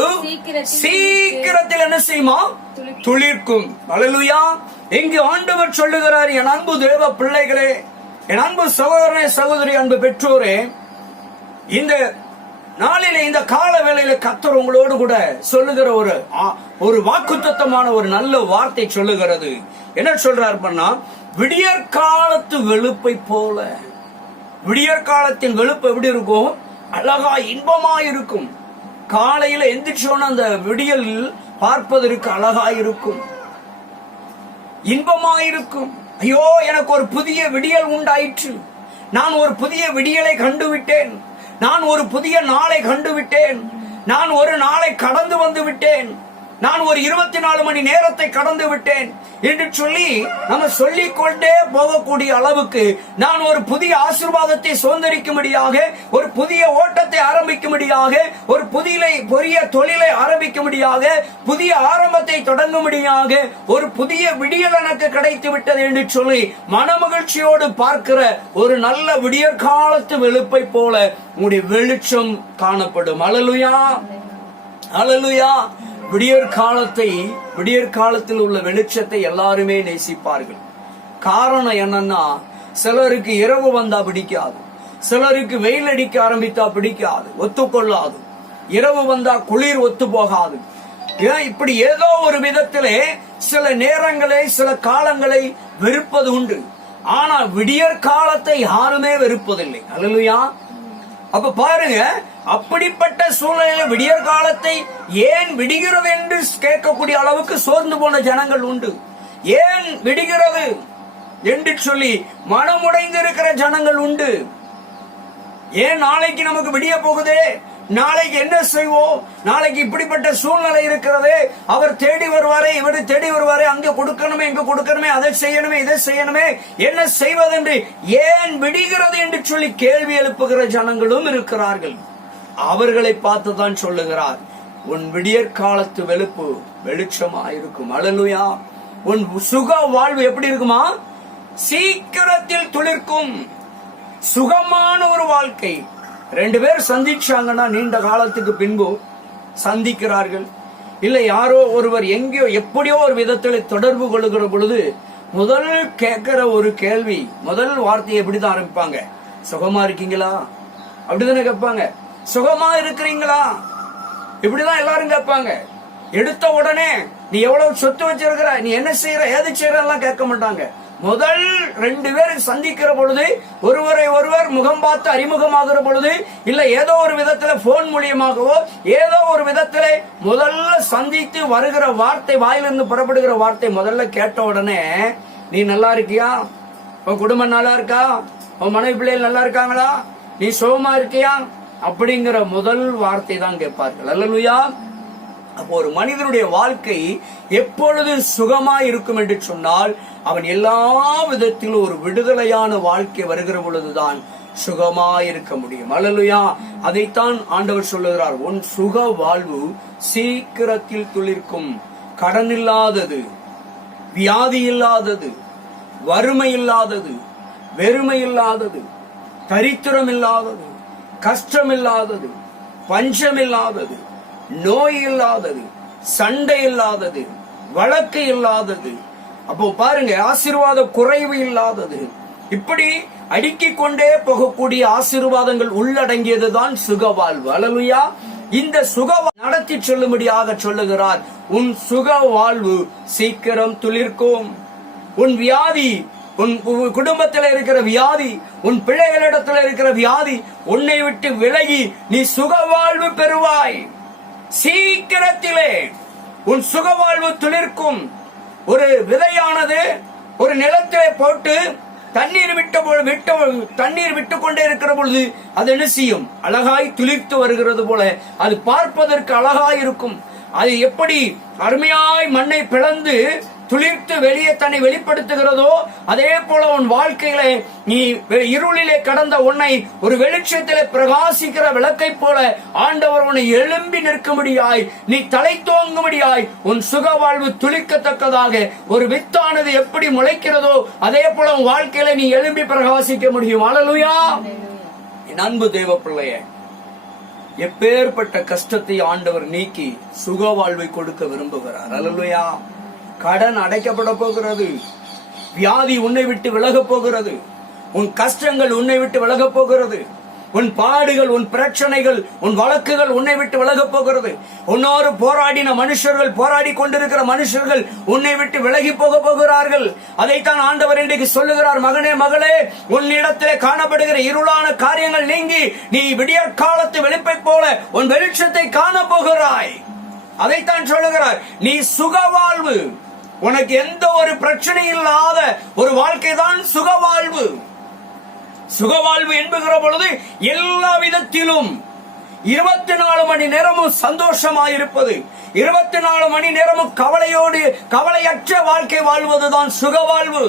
சீக்கிரத்தில் என்ன செய்யுமா? துளிர்க்கும். அல்லேலூயா. இங்கு ஆண்டவர் சொல்லுகிறார், என் அன்பு தேவ பிள்ளைகளே, என் அன்பு சகோதரனே, சகோதரி, அன்பு பெற்றோரே, இந்த நாளிலே, இந்த கால வேளையில கர்த்தர் உங்களோடு கூட சொல்லுகிற ஒரு வாக்குத்தத்தமான ஒரு நல்ல வார்த்தை சொல்லுகிறது. என்ன சொல்றார் பண்ணா, விடியற் காலத்து வெளுப்பை போல. விடியற் காலத்தின் வெளுப்பு எப்படி இருக்கும்? அழகா இன்பமா இருக்கும். காலையில எந்திரிச்சோன்னு அந்த விடியல் பார்ப்பதற்கு அழகா இருக்கும், இன்பமாயிருக்கும். ஐயோ, எனக்கு ஒரு புதிய விடியல் உண்டாயிற்று, நான் ஒரு புதிய விடியலை கண்டுவிட்டேன், நான் ஒரு புதிய நாளை கண்டுவிட்டேன், நான் ஒரு நாளை கடந்து வந்து விட்டேன், நான் ஒரு 24 மணி நேரத்தை கடந்து விட்டேன் என்று சொல்லி நம்ம சொல்லிக் கொண்டே போகக்கூடிய அளவுக்கு நான் ஒரு புதிய ஆசீர்வாதத்தை சுதந்திரிக்கும்படியாக, ஒரு புதிய ஓட்டத்தை ஆரம்பிக்கும்படியாக, ஒரு புதிய தொழிலை ஆரம்பிக்கும்படியாக, புதிய ஆரம்பத்தை தொடங்கும்படியாக ஒரு புதிய விடியல் எனக்கு கிடைத்து விட்டது என்று சொல்லி மனமகிழ்ச்சியோடு பார்க்கிற ஒரு நல்ல விடியற் காலத்து வெளுப்பை போல உங்களுடைய வெளிச்சம் காணப்படும். அல்லேலூயா, அல்லேலூயா. விடியற் காலத்தில் உள்ள வெளிச்சத்தை எல்லாருமே நேசிப்பார்கள். காரணம் என்னன்னா, சிலருக்கு இரவு வந்தா பிடிக்காது, சிலருக்கு வெயில் அடிக்க ஆரம்பித்தா பிடிக்காது, ஒத்துக்கொள்ளாது. இரவு வந்தா குளிர் ஒத்து போகாது. இப்படி ஏதோ ஒரு விதத்திலே சில நேரங்களை, சில காலங்களை வெறுப்பது உண்டு. ஆனா விடியற் காலத்தை யாருமே வெறுப்பதில்லை. அல்லேலூயா. அப்ப பாருங்க, அப்படிப்பட்ட சூழ்நிலையில விடியற் காலத்தை ஏன் விடுகிறது என்று கேட்கக்கூடிய அளவுக்கு சோர்ந்து போன ஜனங்கள் உண்டு. ஏன் விடுகிறது என்று சொல்லி மனமுடைந்திருக்கிற ஜனங்கள் உண்டு. ஏன் நாளைக்கு நமக்கு விடிய போகுதே, நாளைக்கு என்ன செய்வோம், நாளைக்கு இப்படிப்பட்ட சூழ்நிலை இருக்கிறது, அவர் தேடி வருவாரே, இவர் தேடி வருவாரே, அங்க கொடுக்கணுமே, இங்க கொடுக்கணுமே, அதை செய்யணுமே, இதை செய்யணுமே, என்ன செய்வதென்று ஏன் விடுகிறது என்று சொல்லி கேள்வி எழுப்புகிற ஜனங்களும் இருக்கிறார்கள். அவர்களை பார்த்துதான் சொல்லுகிறார், உன் விடியற் காலத்து வெளுப்பு வெளிச்சமா இருக்கும். அல்லேலூயா. உன் சுக வாழ்வு எப்படி இருக்குமா? சீக்கிரத்தில் துளிர்க்கும் சுகமான ஒரு வாழ்க்கை. 2 பேர் சந்திச்சாங்கன்னா, நீண்ட காலத்துக்கு பின்பு சந்திக்கிறார்கள், இல்ல யாரோ ஒருவர் எங்கேயோ எப்படியோ ஒரு விதத்தில் தொடர்பு கொள்ளுகிற பொழுது முதல் கேட்கிற ஒரு கேள்வி, முதல் வார்த்தையை எப்படிதான் ஆரம்பிப்பாங்க? சுகமா இருக்கீங்களா? அப்படிதானே கேட்பாங்க. சுகமா இருக்கிறீங்களா? இப்படிதான் எல்லாரும் கேட்பாங்க. எடுத்த உடனே நீ எவ்வளவு சொத்து வச்சிருக்கிற, நீ என்ன செய்யற, ஏது செய்யற எல்லாம் கேட்க மாட்டாங்க. முதல் 2 பேர் சந்திக்கிற பொழுது, ஒருவரை ஒருவர் முகம் பார்த்து அறிமுகமாகிற பொழுது, இல்ல ஏதோ ஒரு விதத்துல போன் மூலியமாகவோ ஏதோ ஒரு விதத்துல முதல்ல சந்தித்து வருகிற வார்த்தை, வாயிலிருந்து புறப்படுகிற வார்த்தை முதல்ல கேட்ட உடனே, நீ நல்லா இருக்கியா, உன் குடும்பம் நல்லா இருக்கா, உன் மனைவி பிள்ளைகள் நல்லா இருக்காங்களா, நீ சுகமா இருக்கியா, அப்படிங்கிற முதல் வார்த்தை தான் கேட்பார்கள். அல்லேலூயா. அப்போ ஒரு மனிதனுடைய வாழ்க்கை எப்பொழுது சுகமாய் இருக்கும் என்று சொன்னால், அவன் எல்லா விதத்திலும் ஒரு விடுதலையான வாழ்க்கை வருகிற பொழுதுதான் சுகமாய் இருக்க முடியும். அல்லேலூயா. அதைத்தான் ஆண்டவர் சொல்லுகிறார், உன் சுக வாழ்வு சீக்கிரத்தில் துளிர்க்கும். கடன் இல்லாதது, வியாதி இல்லாதது, வறுமை இல்லாதது, வெறுமை இல்லாதது, தரித்திரம் இல்லாதது, கஷ்டம் இல்லாதது, பஞ்சம் இல்லாதது, நோய் இல்லாதது, சண்டை இல்லாதது, வழக்கு இல்லாதது. அப்போ பாருங்க, ஆசீர்வாத குறைவு இல்லாதது. இப்படி அடுக்கிக் கொண்டே போகக்கூடிய ஆசீர்வாதங்கள் உள்ளடங்கியதுதான் சுக வாழ்வு. அல்லேலூயா. இந்த சுக நடத்தி சொல்லும்படியாக சொல்லுகிறார், உன் சுக வாழ்வு சீக்கிரம் துளிர்க்கும். உன் வியாதி, உன் குடும்பத்தில் இருக்கிற வியாதி, உன் பிள்ளைகளிடத்தில் இருக்கிற வியாதி உன்னை விட்டு விலகி நீ சுக வாழ்வு பெறுவாய். சீக்கிரத்திலே உன் சுக வாழ்வு துளிர்க்கும். ஒரு விதையானது ஒரு நிலத்திலே போட்டு தண்ணீர் விட்டு கொண்டே இருக்கிற பொழுது அது என்ன செய்யும்? அழகாய் துளிர்த்து வருகிறது போல அது பார்ப்பதற்கு அழகாய் இருக்கும். அது எப்படி அருமையாய் மண்ணை பிளந்து துளிர்த்து வெளியே தன்னை வெளிப்படுத்துகிறதோ, அதே போல உன் வாழ்க்கையில நீ இருளிலே கடந்த உன்னை ஒரு வெளிச்சத்திலே பிரகாசிக்கிற விளக்கை போல ஆண்டவர் உன்னை எழும்பி நிற்கும்படியாய், நீ தலை தோங்கும்படியாய் உன் சுக வாழ்வு துளிக்கத்தக்கதாக ஒரு வித்தானது எப்படி முளைக்கிறதோ அதே போல உன் வாழ்க்கையில நீ எழும்பி பிரகாசிக்க முடியும். அல்லேலூயா. என் அன்பு தேவ பிள்ளையே, எப்பேற்பட்ட கஷ்டத்தை ஆண்டவர் நீக்கி சுக வாழ்வை கொடுக்க விரும்புகிறார். அல்லேலூயா. கடன் அடைக்கப்பட போகிறது, வியாதி உன்னை விட்டு விலகப் போகிறது, உன் கஷ்டங்கள் உன்னை விட்டு விலகப் போகிறது, உன் பாடுகள், உன் பிரச்சனைகள், உன் வழக்குகள் உன்னை விட்டு விலகப் போகிறது. உன்னோடு போராடின மனுஷர்கள், போராடி கொண்டிருக்கிற மனுஷர்கள் உன்னை விட்டு விலகி போக போகிறார்கள். அதைத்தான் ஆண்டவர் இன்றைக்கு சொல்லுகிறார், மகனே மகளே, உன்னிடத்திலே காணப்படுகிற இருளான காரியங்கள் நீங்கி நீ விடியற் காலத்து வெளிப்பை போல உன் வெளிச்சத்தை காண போகிறாய். அதைத்தான் சொல்லுகிறார். நீ சுக வாழ்வு உனக்கு எந்த ஒரு பிரச்சனை இல்லாத ஒரு வாழ்க்கை தான் சுகவாழ்வு. சுகவாழ்வு என்புகிற பொழுது எல்லா விதத்திலும் 24 மணி நேரமும் சந்தோஷமாயிருப்பது, 24 மணி நேரமும் கவலையற்ற வாழ்க்கை வாழ்வதுதான் சுகவாழ்வு.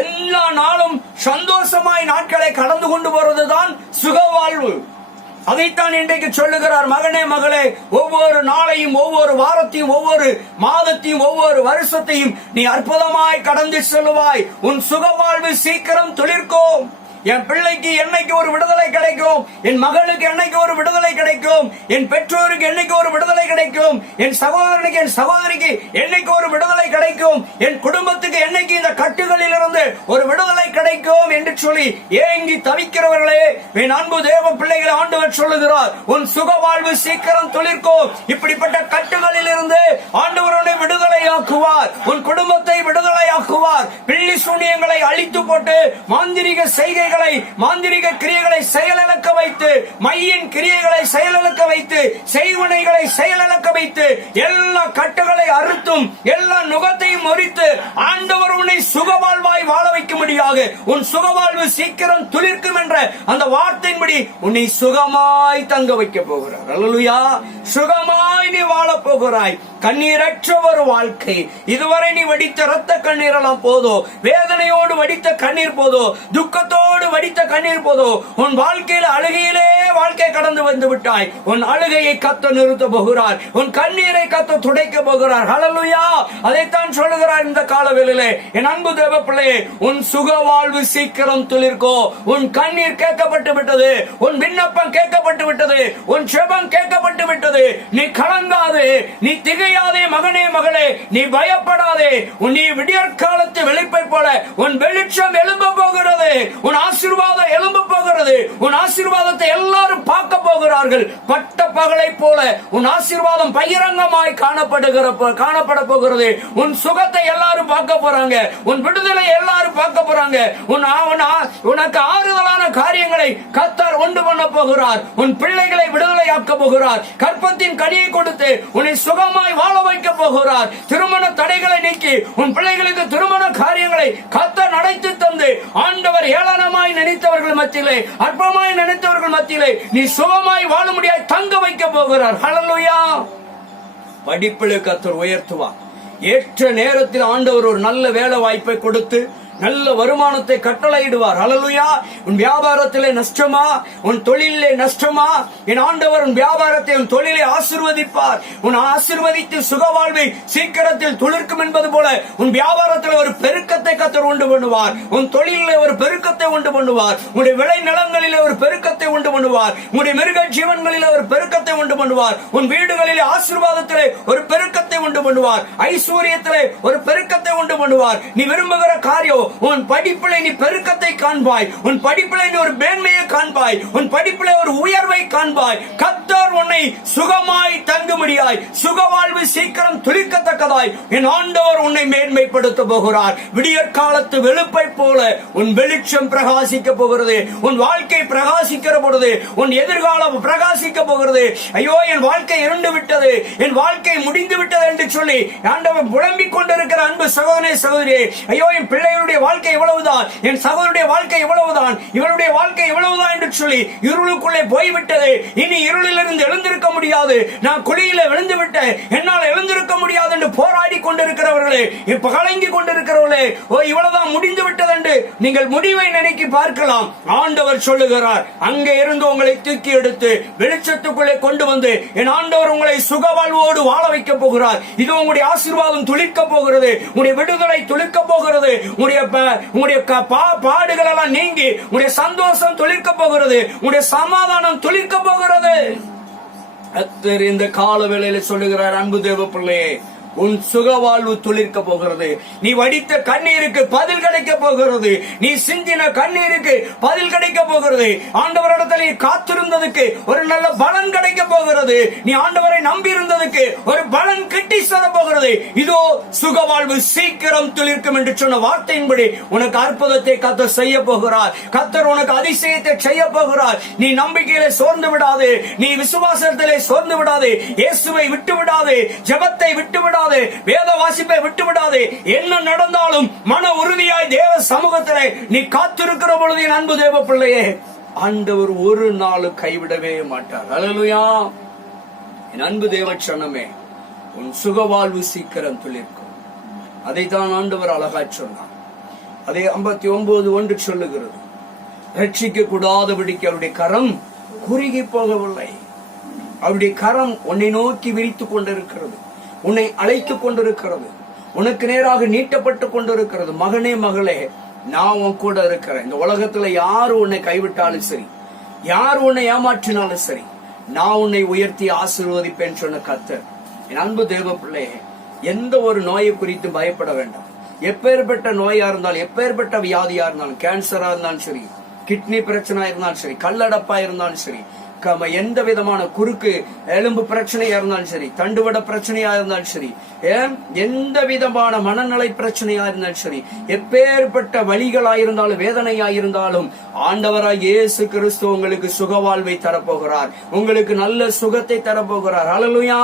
எல்லா நாளும் சந்தோஷமாய் நாட்களை கடந்து கொண்டு வருவதுதான் சுகவாழ்வு. அதைத்தான் இன்றைக்கு சொல்லுகிறார். மகனே மகளே, ஒவ்வொரு நாளையும், ஒவ்வொரு வாரத்தையும், ஒவ்வொரு மாதத்தையும், ஒவ்வொரு வருஷத்தையும் நீ அற்புதமாய் கடந்து செல்லுவாய். உன் சுகவாழ்வு சீக்கிரம் துளிர்க்கும். என் பிள்ளைக்கு என்னைக்கு ஒரு விடுதலை கிடைக்கும், என் மகளுக்கு என்னைக்கு ஒரு விடுதலை கிடைக்கும், என் பெற்றோருக்கு என்னைக்கு ஒரு விடுதலை கிடைக்கும், என் சகோதரனுக்கு என் சகோதரிக்கு என்னைக்கு ஒரு விடுதலை கிடைக்கும், என் குடும்பத்துக்கு என்னைக்கு இந்த கட்டுகளில் இருந்து ஒரு விடுதலை கிடைக்கும் என்று சொல்லி ஏங்கி தவிக்கிறவர்களே, என் அன்பு தேவ பிள்ளைகளை ஆண்டவர் சொல்லுகிறார், உன் சுகவாழ்வு சீக்கிரம் துளிர்க்கும். இப்படிப்பட்ட கட்டுகளில் இருந்து ஆண்டவர் உன்னை விடுதலையாக்குவார், உன் குடும்பத்தை விடுதலையாக்குவார். பில்லி சூனியங்களை அழித்து போட்டு மாந்திரிக செய்கைகள், மாந்திரிக கிரியைகளை செயலிழக்க வைத்து, மையின் கிரியைகளை செயலிழக்க வைத்து, செய்வினைகளை செயலிழக்க வைத்து, எல்லா கட்டுகளை அறுத்தும் எல்லா நுகத்தையும் முறித்து ஆண்டவர் உன்னை சுகவாழ்வாய் வாழ வைக்கும்படியாக உன் சுகவாழ்வு சீக்கிரம் துளிர்க்கும் என்ற அந்த வார்த்தையின்படி உன்னை சுகமாய் தங்க வைக்க போகிறார். அல்லேலூயா. சுகமாய் நீ வாழ போகிறாய். கண்ணீரற்ற ஒரு வாழ்க்கை. இதுவரை நீ வடித்த ரத்த கண்ணீரெல்லாம் போதோ, வேதனையோடு வடித்த கண்ணீர் போதோ, துக்கத்தோடு வடித்த கண்ணீர் போதோ, உன் வாழ்க்கையில் அழுகையிலே வாழ்க்கை கடந்து வந்து விட்டாய். உன் அழுகையை கத்த நிறுத்த போகிறார், உன் கண்ணீரை கத்த துடைக்க போகிறார். ஹல்லேலூயா. அதைத்தான் சொல்லுகிறார் இந்த காலவேளையிலே. என் அன்பு தேவ பிள்ளையே, உன் சுகவாழ்வு சீக்கிரம் துளிர்க்கோ. உன் கண்ணீர் கேட்கப்பட்டு விட்டது, உன் விண்ணப்பம் கேட்கப்பட்டு விட்டது, உன் ஜெபம் கேட்கப்பட்டு விட்டது. நீ கலங்காதே, நீ திகையாதே மகனே மகளே, நீ பயப்படாதே. நீ விடியற் காலத்து வெளிப்பை போல உன் வெளிச்சம் எழும்ப போகிறது, உன் ஆசீர்வாதம் எழும்ப போகிறது. உன் ஆசீர்வாதத்தை எல்லாரும் பார்க்க போகிறார்கள். பட்ட பகலை போல உன் ஆசீர்வாதம் பகிரங்கமாய் காணப்பட போகிறது. உன் சுகத்தை எல்லாரும் பார்க்க போறாங்க, உன் விடுதலை எல்லாரும் பார்க்க போறாங்க. உனக்கு ஆறுதலான காரியங்களை கர்த்தர் உண்டு பண்ண போகிறார். உன் பிள்ளைகளை விடுதலையாக்க போகிறார். கற்பத்தின் கனியை கொடுத்து உன்னை சுகமாய் வாழ வைக்க போகிறார். திருமண தடைகளை நீக்கி உன் பிள்ளைகளுக்கு திருமண காரியங்களை கர்த்தர் நடத்தி தந்து ஆண்டவர் ஏளனமாய் நினைத்தவர்கள் மத்தியிலே, அற்பமாய் நினைத்தவர்கள் மத்தியிலே நீ சுகமாய் வாழ முடியாது தங்க வைக்க போகிறார். ஹல்லேலூயா. படிப்பிலே கர்த்தர் உயர்த்துவார். ஏற்ற நேரத்தில் ஆண்டவர் ஒரு நல்ல வேலை வாய்ப்பை கொடுத்து நல்ல வருமானத்தை கட்டளையிடுவார். ஹல்லேலூயா. உன் வியாபாரத்திலே நஷ்டமா, உன் தொழிலே நஷ்டமா, என் ஆண்டவர் உன் வியாபாரத்தை உன் தொழிலை ஆசீர்வதிப்பார். உன் ஆசீர்வதித்து சுகவாழ்வை சீக்கிரத்தில் துளிர்க்கும் என்பது போல உன் வியாபாரத்தில் ஒரு பெருக்கத்தை கர்த்தர் உண்டு பண்ணுவார். உன் தொழிலே ஒரு பெருக்கத்தை உண்டு பண்ணுவார். உன்னுடைய விளை நிலங்களிலே ஒரு பெருக்கத்தை உண்டு பண்ணுவார். உன்னுடைய மிருக ஜீவன்களிலே ஒரு பெருக்கத்தை உண்டு பண்ணுவார். உன் வீடுகளிலே ஆசீர்வாதத்திலே ஒரு பெருக்கத்தை உண்டு பண்ணுவார். ஐஸ்வர்யத்திலே ஒரு பெருக்கத்தை உண்டு பண்ணுவார். நீ விரும்புகிற காரியம், உன் படிப்பிலே நீ பெருக்கத்தை காண்பாய். உன் படிப்பிலே நீ ஒரு மேன்மையை காண்பாய். உன் படிப்பிலே ஒரு உயர்வை காண்பாய். கர்த்தர் உன்னை சுகமாய் தங்கும்படியாய் சுகவாழ்வு சீக்கிரம் துளிர்க்கத்தக்கதாய் என் ஆண்டவர் உன்னை மேன்மைப்படுத்த போகிறார். விடியற் காலத்து வெளுப்பை போல உன் வெளிச்சம் பிரகாசிக்க போகிறது. உன் வாழ்க்கை பிரகாசிக்கிற பொழுது உன் எதிர்காலம் பிரகாசிக்க போகிறது. ஐயோ, என் வாழ்க்கை இருண்டு விட்டது, என் வாழ்க்கை முடிந்து விட்டது என்று சொல்லி ஆண்டவர் புலம்பிக் கொண்டிருக்கிற அன்பு சகோதரனே சகோதரியே, ஐயோ என் பிள்ளைகளுடைய வாழ்க்கை எவ்வளவுதான், என் சகோதரனுடைய வாழ்க்கை எவ்வளவுதான், இவனுடைய வாழ்க்கை எவ்வளவுதான் என்று சொல்லி இருளுக்குள்ளே போய்விட்டது. இனி இருளிலிருந்து எழுந்திருக்க முடியாது, நான் குழியில விழுந்து விட்டேன், என்னால் எழுந்திருக்க முடியாது என்று போராடி கொண்டிருக்கிறவர்களே, இப்ப கலங்கி கொண்டிருக்கிறவர்களே, ஓ இவ்வளவுதான் முடிந்து விட்டது என்று நீங்கள் முடிவை நினைக்கி பார்க்கலாம். ஆண்டவர் சொல்லுகிறார், அங்கே இருந்து உங்களை தூக்கி எடுத்து வெளிச்சத்துக்குள்ளே கொண்டு வந்து என் ஆண்டவர் உங்களை சுகவாழ்வோடு வாழ வைக்க போகிறார். இது உங்களுடைய ஆசீர்வாதம் துளிர்க்க போகிறது, உங்களுடைய விடுதலை துளிர்க்க போகிறது, உங்களுடைய பாடுகள் எல்லாம் நீங்கி உங்களுடைய சந்தோஷம் துளிர்க்க போகிறது, உங்களுடைய சமாதானம் துளிர்க்க போகிறது. கர்த்தர் இந்த கால வேளையில சொல்லுகிறார், அன்பு தேவ பிள்ளையே, உன் சுகவாழ்வு துளிர்க்க போகிறது. நீ வடித்த கண்ணீருக்கு பதில் கிடைக்க போகிறது. நீ சிந்தின கண்ணீருக்கு பதில் கிடைக்க போகிறது. ஆண்டவரிடத்தில் காத்திருந்ததுக்கு ஒரு நல்ல பலன் கிடைக்க போகிறது. நீ ஆண்டவரை நம்பி இருந்ததுக்கு ஒரு பலன் கிட்டி செல்ல போகிறது. இதோ சுகவாழ்வு சீக்கிரம் துளிர்க்கும் என்று சொன்ன வார்த்தையின்படி உனக்கு அற்புதத்தை கர்த்தர் செய்ய போகிறார். கர்த்தர் உனக்கு அதிசயத்தை செய்ய போகிறார். நீ நம்பிக்கையிலே சோர்ந்து விடாதே, நீ விசுவாசத்திலே சோர்ந்து விடாதே, இயேசுவை விட்டு விடாதே, ஜெபத்தை விட்டு விடாதே, விடாதே, வேத வாசிப்பை விட்டு விடாதே. என்ன நடந்தாலும் மன உறுதியாய் தேவ சமூகத்திலே நீ காத்திருக்கிற பொழுது என் அன்பு தேவ பிள்ளையே, ஆண்டவர் ஒரு நாள் கைவிடவே மாட்டார். அல்லேலூயா. என் அன்பு தேவ சனமே, உன் சுகவாழ்வு சீக்கிரம் துளிர்க்கும். அதைத்தான் ஆண்டவர் அழகா சொன்னார். அதே 59:1 சொல்லுகிறது, ரட்சிக்க கூடாதபடிக்கு அவருடைய கரம் குறுகி போகவில்லை. அவருடைய கரம் உன்னை நோக்கி விரித்துக் கொண்டிருக்கிறது, உன்னை அழைத்துக் கொண்டிருக்கிறது, உனக்கு நேராக நீட்டப்பட்டு கொண்டிருக்கிறது. மகனே மகளே, நான் உன் கூட இருக்கிறேன். இந்த உலகத்துல யாரு உன்னை கைவிட்டாலும் சரி, யார் உன்னை ஏமாற்றினாலும் சரி, நான் உன்னை உயர்த்தி ஆசீர்வதிப்பேன் சொன்ன கர்த்தர். என் அன்பு தேவ பிள்ளையே, எந்த ஒரு நோயை குறித்து பயப்பட வேண்டாம். எப்பேற்பட்ட நோயா இருந்தாலும், எப்பேற்பட்ட வியாதியா இருந்தாலும், கேன்சரா இருந்தாலும் சரி, கிட்னி பிரச்சனை இருந்தாலும் சரி, கல்லடப்பா இருந்தாலும் சரி, எந்த விதமான குறுக்கு எலும்பு பிரச்சனையா இருந்தாலும் சரி, தண்டுவட பிரச்சனையா இருந்தாலும் சரி, எந்த விதமான மனநிலை பிரச்சனையா இருந்தாலும் சரி, எப்பேற்பட்ட வழிகளாயிருந்தாலும் வேதனையாயிருந்தாலும் ஆண்டவராய் இயேசு கிறிஸ்து உங்களுக்கு சுகவாழ்வை தரப்போகிறார். உங்களுக்கு நல்ல சுகத்தை தரப்போகிறார். அல்லேலூயா.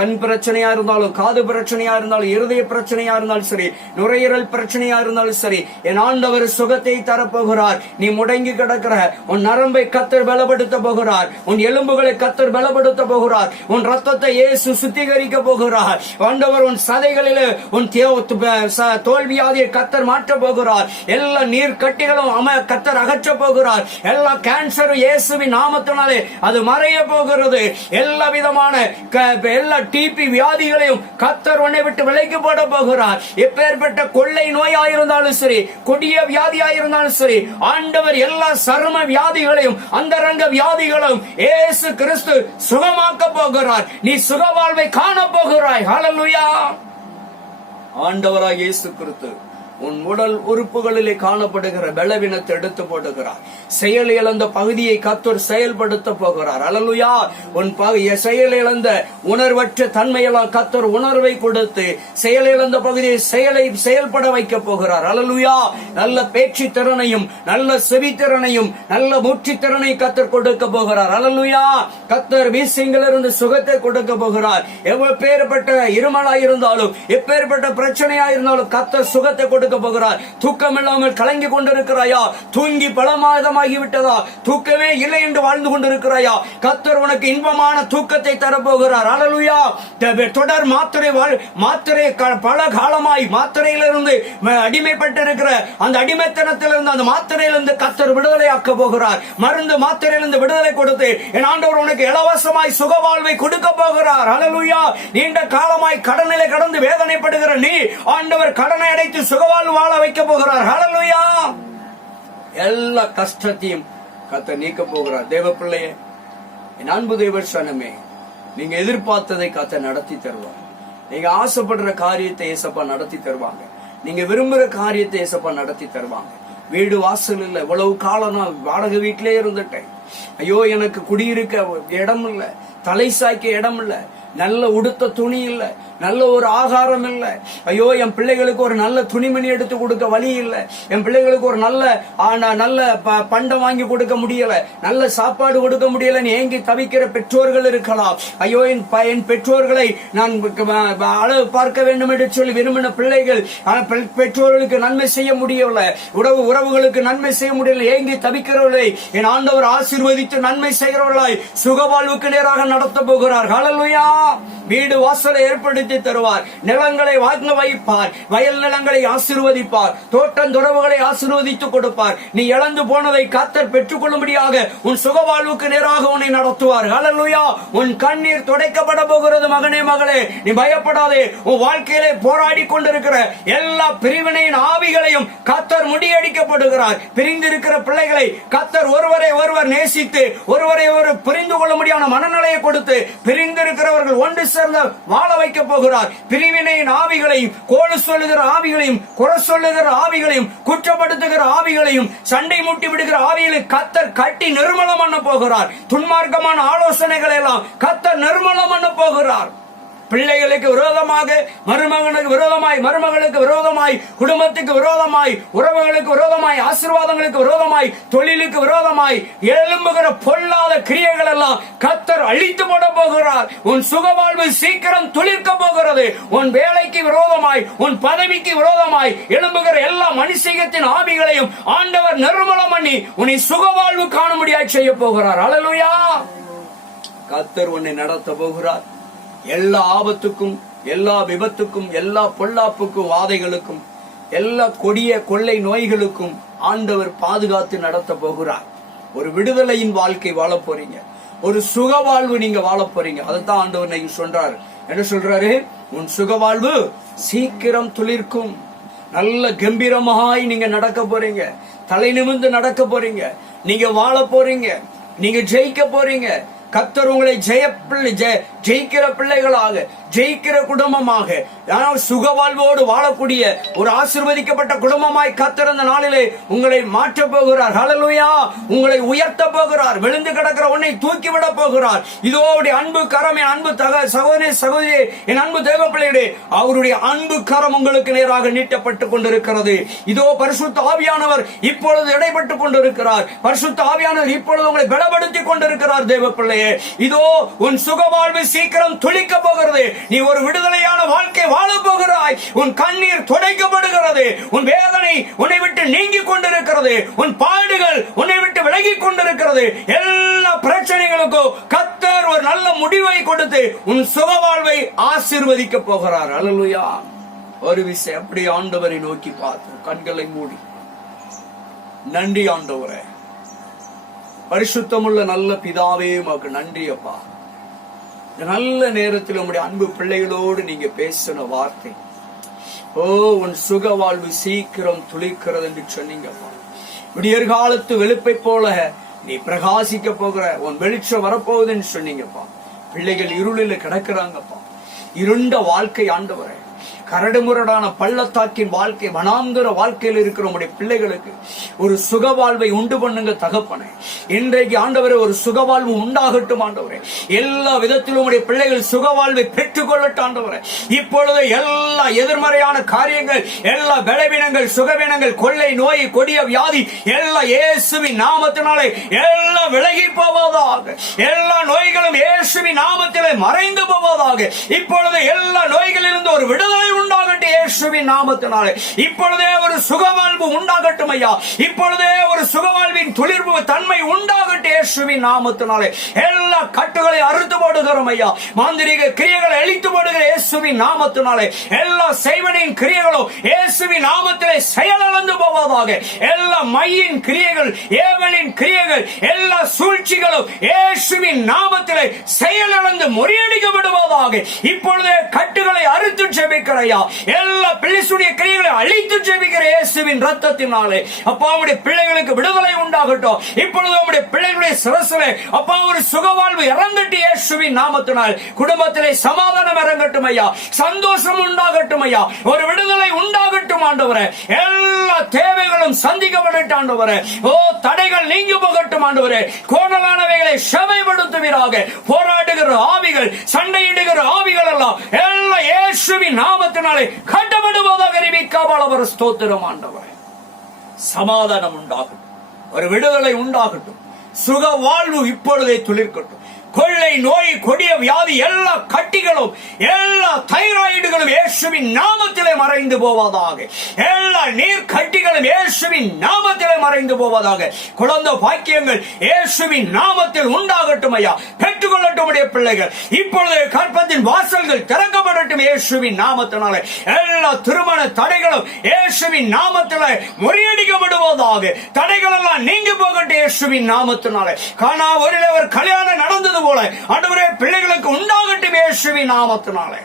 கண் பிரச்சனையா இருந்தாலும், காது பிரச்சனையா இருந்தாலும், இருதய பிரச்சனையா இருந்தாலும் சரி, நுரையீரல் பிரச்சனையா இருந்தாலும் சரி, என் ஆண்டவர் சுகத்தை தரப்போகிறார். நீ முடங்கி கிடக்கிற உன் நரம்பை கர்த்தர் பலப்படுத்த போகிறார். உன் எலும்புகளை கர்த்தர் பலப்படுத்த போகிறார். உன் ரத்தத்தை இயேசு சுத்திகரிக்க போகிறார். ஆண்டவர் உன் சதைகளில் உன் தோல்வியாதியை கர்த்தர் மாற்ற போகிறார். எல்லா நீர் கட்டிகளும் கர்த்தர் அகற்ற போகிறார். எல்லா கேன்சரும் இயேசுவின் நாமத்தினாலே அது மறைய போகிறது. எல்லா விதமான எல்லா டிபி வியாதிகளையும் கர்த்தர் உன்னை விட்டு விலைக்கு போட போகிறார். எப்பேற்பட்ட கொள்ளை நோயாயிருந்தாலும் சரி, கொடிய வியாதியாயிருந்தாலும் சரி, ஆண்டவர் எல்லா சரும வியாதிகளையும் அந்தரங்க வியாதிகளும் இயேசு கிறிஸ்து சுகமாக்க போகிறார். நீ சுகவாழ்வை காண போகிறாய். ஹல்லேலூயா. ஆண்டவராய் இயேசு கிறிஸ்து உன் உடல் உறுப்புகளிலே காணப்படுகிற பலவீனத்தை எடுத்து போடுகிறார். செயல் இழந்த பகுதியை கர்த்தர் செயல்படுத்த போகிறார். அல்லேலூயா. உன் செயல் இழந்த உணர்வற்ற தன்மையெல்லாம் கர்த்தர் உணர்வை கொடுத்து செயல் இழந்த பகுதியை செயல்பட வைக்க போகிறார். அல்லேலூயா. நல்ல பேச்சு திறனையும், நல்ல செவி திறனையும், நல்ல மூச்சு திறனை கர்த்தர் கொடுக்க போகிறார். அல்லேலூயா. கர்த்தர் வீசிங்கிலிருந்து சுகத்தை கொடுக்க போகிறார். எப்பேற்பட்ட இருமலாயிருந்தாலும், எப்பேற்பட்ட பிரச்சனையாயிருந்தாலும் கர்த்தர் சுகத்தை கொடுக்க போகிறார். தூக்கம் இல்லாமல் கலங்கி கொண்டிருக்கிறாயா? தூங்கி பல மாதமாகி விட்டதா? தூக்கமே இல்லை என்று வாழ்ந்து கொண்டிருக்கிறாயா? கர்த்தர் உனக்கு இன்பமான தூக்கத்தை தரப்போகிறார். அல்லேலூயா. தொடர் மாத்திரை பல காலமாய் மாத்திரையிலிருந்து அடிமைப்பட்டிருக்கிற அந்த அடிமைத்தனத்திலிருந்து, அந்த மாத்திரையிலிருந்து கர்த்தர் விடுதலை ஆக்க போகிறார். மருந்து மாத்திரையிலிருந்து விடுதலை கொடுத்து என் ஆண்டவர் உனக்கு இலவசமாய் சுகவாழ்வை கொடுக்க போகிறார். அல்லேலூயா. நீண்ட காலமாய் கடனிலே கடந்து வேதனைப்படுகிற நீ, ஆண்டவர் கடனை அடைத்து சுகவாழ்வு வாழ வைக்க போகிறார். ஹல்லேலூயா. எல்லா கஷ்டத்தையும் கர்த்தர் நீக்க போகிறார். தேவ பிள்ளையே, என் அன்பு தேவ சனமே, நீங்க எதிர்பார்த்ததை கர்த்தர் நடத்தி தருவார். நீங்க ஆசைப்படுற காரியத்தை ஏசப்பா நடத்தி தருவாங்க. நீங்க விரும்புற காரியத்தை ஏசப்பா நடத்தி தருவாங்க. வீடு வாசல் இல்ல, இவ்வளவு காலம் நான் வாடகை வீட்டிலே இருந்துட்டேன். ஐயோ, எனக்கு குடியிருக்க இடம் இல்ல, தலை சாய்க்க இடம் இல்ல, நல்ல உடுத்த துணி இல்ல, நல்ல ஒரு ஆகாரம் இல்ல. ஐயோ, என் பிள்ளைகளுக்கு ஒரு நல்ல துணிமணி எடுத்து கொடுக்க வழி இல்ல, என் பிள்ளைகளுக்கு ஒரு நல்ல பண்டம் வாங்கி கொடுக்க முடியல, நல்ல சாப்பாடு கொடுக்க முடியல, ஏங்கி தவிக்கிற பெற்றோர்கள் இருக்கலாம். ஐயோ, என் பெற்றோர்களை நான் அளவு பார்க்க வேண்டும் என்று சொல்லி விரும்பின பிள்ளைகள் பெற்றோர்களுக்கு நன்மை செய்ய முடியவில்லை, உறவுகளுக்கு நன்மை செய்ய முடியல, ஏங்கி தவிக்கிறவர்களை என் ஆண்டவர் ஆசீர்வதித்து நன்மை செய்கிறவர்களாய் சுகவாழ்வுக்கு நேராக நடத்த போகிறார். ஹல்லேலூயா. வீடு வாசலை ஏற்படுத்தி தருவார். நிலங்களை வாங்க வைப்பார். வயல் நிலங்களை ஆசீர்வதிப்பார். தோட்டம் துறவுகளை ஆசீர்வதித்து கொடுப்பார். நீ இழந்து போனதை கர்த்தர் பெற்றுக் கொள்ளும்படியாக உன் சுகவாழ்வுக்கு நேராக உன்னை நடத்துவார். ஹல்லேலூயா. உன் கண்ணீர் துடைக்கப்பட போகிறது. மகனே மகளே, நீ பயப்படாதே. உன் வாழ்க்கையிலே போராடி கொண்டிருக்கிற எல்லா பிரிவினையின் ஆவிகளையும் கர்த்தர் முறியடிக்கப்படுகிறார். பிரிந்திருக்கிற பிள்ளைகளை கர்த்தர் ஒருவரை ஒருவர் நேசித்து ஒருவரை ஒருவர் புரிந்து கொள்ள முடியாத மனநிலையை கொடுத்து பிரிந்திருக்கிறவர்கள் ஒன்று சேர்ந்த வாழ வைக்க போகிறார். பிரிவினையின் ஆவிகளையும், கோடு சொல்லுகிற ஆவிகளையும், குறை சொல்லுகிற ஆவிகளையும், குற்றப்படுத்துகிற ஆவிகளையும், சண்டை மூட்டி விடுகிற ஆவிகளை கர்த்தர் கட்டி நிர்மலம் பண்ண போகிறார். துன்மார்க்கமான ஆலோசனைகளை எல்லாம் கர்த்தர் நிர்மலம் பண்ண போகிறார். பிள்ளைகளுக்கு விரோதமாக, மருமகனுக்கு விரோதமாய், மருமகளுக்கு விரோதமாய், குடும்பத்துக்கு விரோதமாய், உறவுகளுக்கு விரோதமாய், ஆசீர்வாதங்களுக்கு விரோதமாய், தொழிலுக்கு விரோதமாய் எழும்புகிற பொல்லாத கிரியைகள் எல்லாம் கர்த்தர் அழித்து போட போகிறார். உன் சுகவாழ்வு சீக்கிரம் துளிர்க்க போகிறது. உன் வேலைக்கு விரோதமாய், உன் பதவிக்கு விரோதமாய் எழும்புகிற எல்லா மனுஷிகத்தின் ஆவிகளையும் ஆண்டவர் நிர்மூலம் பண்ணி உன்னை சுகவாழ்வு காணும்படியாய் செய்ய போகிறார். அல்லேலூயா. கர்த்தர் உன்னை நடத்த போகிறார். எல்லா ஆபத்துக்கும், எல்லா விபத்துக்கும், எல்லா பொல்லாப்புக்கும், வாதைகளுக்கும், எல்லா கொடிய கொள்ளை நோய்களுக்கும் ஆண்டவர் பாதுகாத்து நடத்த போகிறார். ஒரு விடுதலையின் வாழ்க்கை வாழ போறீங்க. ஒரு சுகவாழ்வு நீங்க வாழ போறீங்க. அதைத்தான் ஆண்டவர் நீங்க சொல்றாரு. என்ன சொல்றாரு? உன் சுகவாழ்வு சீக்கிரம் துளிர்க்கும். நல்ல கம்பீரமாய் நீங்க நடக்க போறீங்க. தலை நிமிர்ந்து நடக்க போறீங்க. நீங்க வாழ போறீங்க. நீங்க ஜெயிக்க போறீங்க. கர்த்தர் உங்களை ஜெயிக்கிற பிள்ளைகளாக, ஜெயிக்கிற குடும்பமாக, சுகவாழ்வோடு வாழக்கூடிய ஒரு ஆசீர்வதிக்கப்பட்ட குடும்பமாய் கர்த்தர் அந்த நாளிலே உங்களை மாற்ற போகிறார். ஹல்லேலூயா. உங்களை உயர்த்த போகிறார். விழுந்து கிடக்கிற உன்னை தூக்கி விட போகிறார். இதோ அன்பு கரம், என் அன்பு சகோதரி சகோதரி, என் அன்பு தேவ பிள்ளைகளே, அவருடைய அன்பு கரம் உங்களுக்கு நேராக நீட்டப்பட்டுக் கொண்டிருக்கிறது. இதோ பரிசுத்த ஆவியானவர் இப்பொழுது இடைப்பட்டுக் கொண்டிருக்கிறார். பரிசுத்த ஆவியானவர் இப்பொழுது உங்களை பலப்படுத்திக் கொண்டிருக்கிறார். தேவ பிள்ளையே, இதோ உன் சுகவாழ்வு சீக்கிரம் துளிக்க போகிறது. நீ ஒரு விடுதலையான வாழ்க்கை வாழ போகிறாய். உன் கண்ணீர் துடைக்கப்படுகிறது. உன் வேதனை உன்னை விட்டு நீங்கி கொண்டிருக்கிறது. உன் பாடுகள் உன்னை விட்டு விலகி கொண்டிருக்கிறது. எல்லா பிரச்சனைகளுக்கும் கர்த்தர் ஒரு நல்ல முடிவை கொடுத்து உன் சுகவாழ்வை ஆசீர்வதிக்க போகிறார். அல்லேலூயா. ஒரு விஷயம், அப்படி ஆண்டவரை நோக்கி பார்த்து கண்களை மூடி, நன்றி ஆண்டவரே, பரிசுத்தமுள்ள நல்ல பிதாவே, உமக்கு நன்றி அப்பா. இந்த நல்ல நேரத்தில் உங்களுடைய அன்பு பிள்ளைகளோடு நீங்க பேசின வார்த்தை, ஓ உன் சுக வாழ்வு சீக்கிரம் துளிக்கிறது என்று சொன்னீங்கப்பா. விடியற்காலத்து வெளுப்பை போல நீ பிரகாசிக்க போகிற, உன் வெளிச்சம் வரப்போகுதுன்னு சொன்னீங்கப்பா. பிள்ளைகள் இருளில் கிடக்கிறாங்கப்பா. இருண்ட வாழ்க்கை ஆண்டவரே, கரடுமுரடான பள்ளத்தாக்கின் வாழ்க்கை, வனாந்தர வாழ்க்கையில் இருக்கிற உங்களுடைய பிள்ளைகளுக்கு ஒரு சுகவாழ்வை உண்டு பண்ணுங்க தகப்பனே. இன்றைக்கு ஆண்டவரே ஒரு சுகவாழ்வு உண்டாகட்டும் ஆண்டவரே. எல்லா விதத்திலும் உங்களுடைய பிள்ளைகள் சுகவாழ்வை பெற்றுக் கொள்ளட்டும் ஆண்டவரே. இப்பொழுது எல்லா எதிர்மறையான காரியங்கள், எல்லா பலவீனங்கள், சுகவீனங்கள், கொள்ளை நோய், கொடிய வியாதி எல்லாம் இயேசுவின் நாமத்தினாலே எல்லாம் விலகி போவதாக. எல்லா நோய்களும் இயேசுவின் நாமத்திலே மறைந்து போவதாக. இப்பொழுது எல்லா நோய்களிலிருந்து ஒரு விடுதலை உண்டாகட்டும் இயேசுவின் நாமத்தினாலே. இப்பொழுதே ஒரு சுகவாழ்வு உண்டாகட்டும் ஐயா. இப்பொழுதே ஒரு சுகவாழ்வின் துளிர்வு தன்மை உண்டாகட்டும் இயேசுவின் நாமத்தினாலே. எல்லா கட்டுகளை அறுத்து போடுகிறோம் ஐயா. மாந்திரீக கிரியைகளை அழித்து போடுகிற இயேசுவின் நாமத்தினாலே. எல்லா செய்வனின் கிரியைகளும் இயேசுவின் நாமத்திலே செயலிழந்து போவதாக. எல்லா மையின் கிரியைகள், ஏவலின் கிரியைகள், எல்லா சூழ்ச்சிகளும் இயேசுவின் நாமத்திலே செயலிழந்து முறியடிக்கப்படுவதாக. இப்பொழுதே கட்டுகளை அறுத்து ஜெபிக்கிற ஐயா. எல்லா பிள்ளைகளுடைய கிரியைகளை அழித்து ஜெபிக்கிற இயேசுவின் ரத்தத்தினாலே அப்பா உம்முடைய பிள்ளைகளுக்கு விடுதலை உண்டாகட்டும். இப்பொழுது உம்முடைய பிள்ளைகளுடைய சிரசிலே அப்பா ஒரு சுகவாழ்வு இறங்கட்டும் இயேசுவின் நாமத்தினால். குடும்பத்திலே சமாதானம் இறங்கட்டும் ஐயா. சந்தோஷம் உண்டாகட்டும் ஐயா. ஒரு விடுதலை உண்டாகட்டும் ஆண்டவரே. எல்லா தேவைகளும் சந்திக்கப்படட்டும் ஆண்டவரே. ஓ தடைகள் நீங்கி போகட்டும் ஆண்டவரே. கோணலானவைகளை செவைப்படுத்துவீராக. போராடுகிற ஆவிகள், சண்டையிடுகிற ஆவிகள் எல்லாம் எல்லா இயேசுவின் நாமத்தினாலே கட்டப்படுவதாக அறிவிக்காமல் ஸ்தோத்திரம் ஆண்டவரே. சமாதானம் உண்டாகட்டும். ஒரு விடுதலை உண்டாகட்டும். சுக வாழ்வு இப்பொழுதே துளிர்க்கட்டும். கொள்ளை நோய், கொடிய வியாதி, எல்லா கட்டிகளும், எல்லா தைராய்டுகளும் இயேசுவின் நாமத்திலே மறைந்து போவதாக. எல்லா நீர் கட்டிகளும் இயேசுவின் நாமத்திலே மறைந்து போவதாக. குழந்தை பாக்கியங்கள் இயேசுவின் நாமத்தில் உண்டாகட்டும் ஐயா. பெற்றுக்கொள்ளட்டும் உடைய பிள்ளைகள். இப்பொழுது கற்பத்தின் வாசல்கள் திறக்கப்படட்டும் இயேசுவின் நாமத்தினாலே. எல்லா திருமண தடைகளும் இயேசுவின் நாமத்திலே முறியடிக்கப்படுவதாக. தடைகள் எல்லாம் நீங்கி போகட்டும் இயேசுவின் நாமத்தினாலே. காணா ஒரு கல்யாணம் நடந்தது போல ஆண்டவரே பிள்ளைகளுக்கு உண்டாகட்டும் இயேசுவின் நாமத்தினாலே.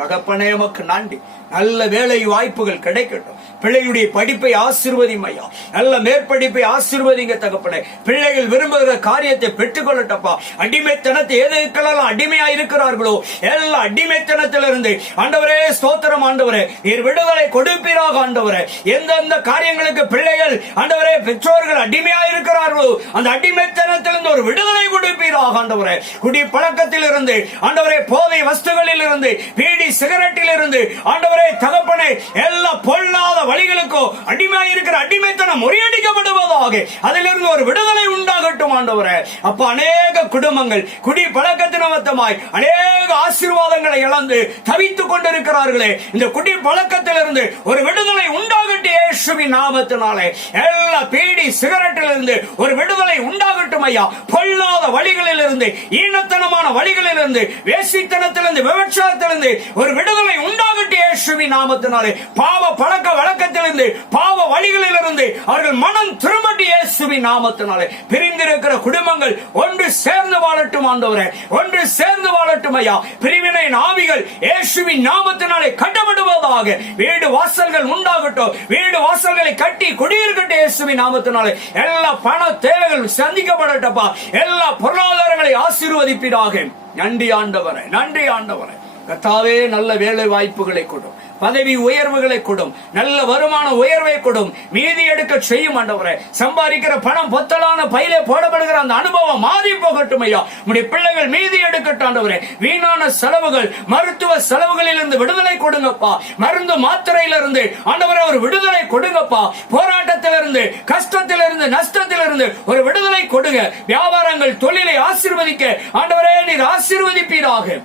தகப்பனே உமக்கு நன்றி. நல்ல வேலை வாய்ப்புகள் கிடைக்கட்டும். பிள்ளைகளுடைய படிப்பை ஆசீர்வதியும் ஐயா. நல்ல மேற்படிப்பை ஆசீர்வதிங்க தகப்பனே. பிள்ளைகள் விரும்புகிற காரியத்தை பெற்றுக் கொள்ளட்டப்பா. அடிமைத்தனத்தை எதுக்கெல்லாம் அடிமையா இருக்கிறார்களோ எல்லா அடிமைத்தனத்திலிருந்து ஆண்டவரே ஸ்தோத்திரம் ஆண்டவரே, நீர் விடுதலை கொடுப்பீராக ஆண்டவரே. எந்தெந்த காரியங்களுக்கு பிள்ளைகள் ஆண்டவரே பெற்றோர்கள் அடிமையா இருக்கிறார்களோ அந்த அடிமைத்தனத்திலிருந்து ஒரு விடுதலை கொடுப்பீராக ஆண்டவரே. குடி பழக்கத்தில் இருந்து ஆண்டவரே, போதை வஸ்துகளில் இருந்து, பீடி சிகரெட்டில் இருந்து ஆண்டவரே தகப்பனே, எல்லா பொல்லாத வழிகளுக்கோ அடிமையா இருக்கிற அடிமைத்தனம் முறியடிக்கப்படுவதாக அதிலிருந்து ஒரு விடுதலை உண்டாகட்டும் ஆண்டவரே. அப்ப அநேக குடும்பங்கள் குடி பழக்கத்தின் நிமித்தமாய் அநேக ஆசீர்வாதங்களை இழந்து தவித்துக் கொண்டிருக்கிறார்களே, இந்த குடி பழக்கத்திலிருந்து ஒரு விடுதலை உண்டாகட்டும் இயேசுவின் நாமத்தினாலே. எல்லா பீடி சிகரெட்டில் இருந்து ஒரு விடுதலை உண்டாகட்டும் ஐயா. பொல்லாத வழிகளில் இருந்து, ஈனத்தனமான வழிகளில் இருந்து, வேசித்தனத்திலிருந்து, விபச்சாரத்திலிருந்து ஒரு விடுதலை உண்டாகட்டும் இயேசுவின் நாமத்தினாலே. பாவ பழக்க வழக்கத்திலிருந்து, பாவ வழிகளிலிருந்து அவர்கள் மனம் திரும்பட்டி இயேசுவின் நாமத்தினாலே. பிரிந்திருக்கிற குடும்பங்கள் ஒன்று சேர்ந்து வாழட்டும் ஆண்டவரே, ஒன்று சேர்ந்து வாழட்டும் ஐயா. பிரிவினை ஆவிகள் இயேசுவின் நாமத்தினாலே கட்டப்படுவதாக. வீடு வாசல்கள் உண்டாகட்டும். வீடு வாசல்களை கட்டி குடியிருக்கட்டும் இயேசுவின் நாமத்தினாலே. எல்லா பண தேவைகள் சந்திக்கப்படட்டப்பா. எல்லா பொருளாதாரங்களை ஆசீர்வதிப்பீராக. நன்றி ஆண்டவரே, நன்றி ஆண்டவரே. கர்த்தாவே, நல்ல வேலை வாய்ப்புகளை கொடும், பதவி உயர்வுகளை கொடும், நல்ல வருமான உயர்வை கொடும், மீதி எடுக்க செய்யும் ஆண்டவரே. சம்பாதிக்கிற பணம் பொத்தலான பையிலே போடப்படுகிற அந்த அனுபவம் மாறி போகட்டும் ஐயா. உம்முடைய பிள்ளைகள் மீதி எடுக்கட்டும் ஆண்டவரே. வீணான செலவுகள், மருத்துவ செலவுகளில் இருந்து விடுதலை கொடுங்கப்பா. மருந்து மாத்திரையிலிருந்து ஆண்டவரே ஒரு விடுதலை கொடுங்கப்பா. போராட்டத்திலிருந்து, கஷ்டத்திலிருந்து, நஷ்டத்திலிருந்து ஒரு விடுதலை கொடுங்க. வியாபாரங்கள், தொழிலை ஆசீர்வதிக்க ஆண்டவரே நீர் ஆசீர்வதிப்பீராக.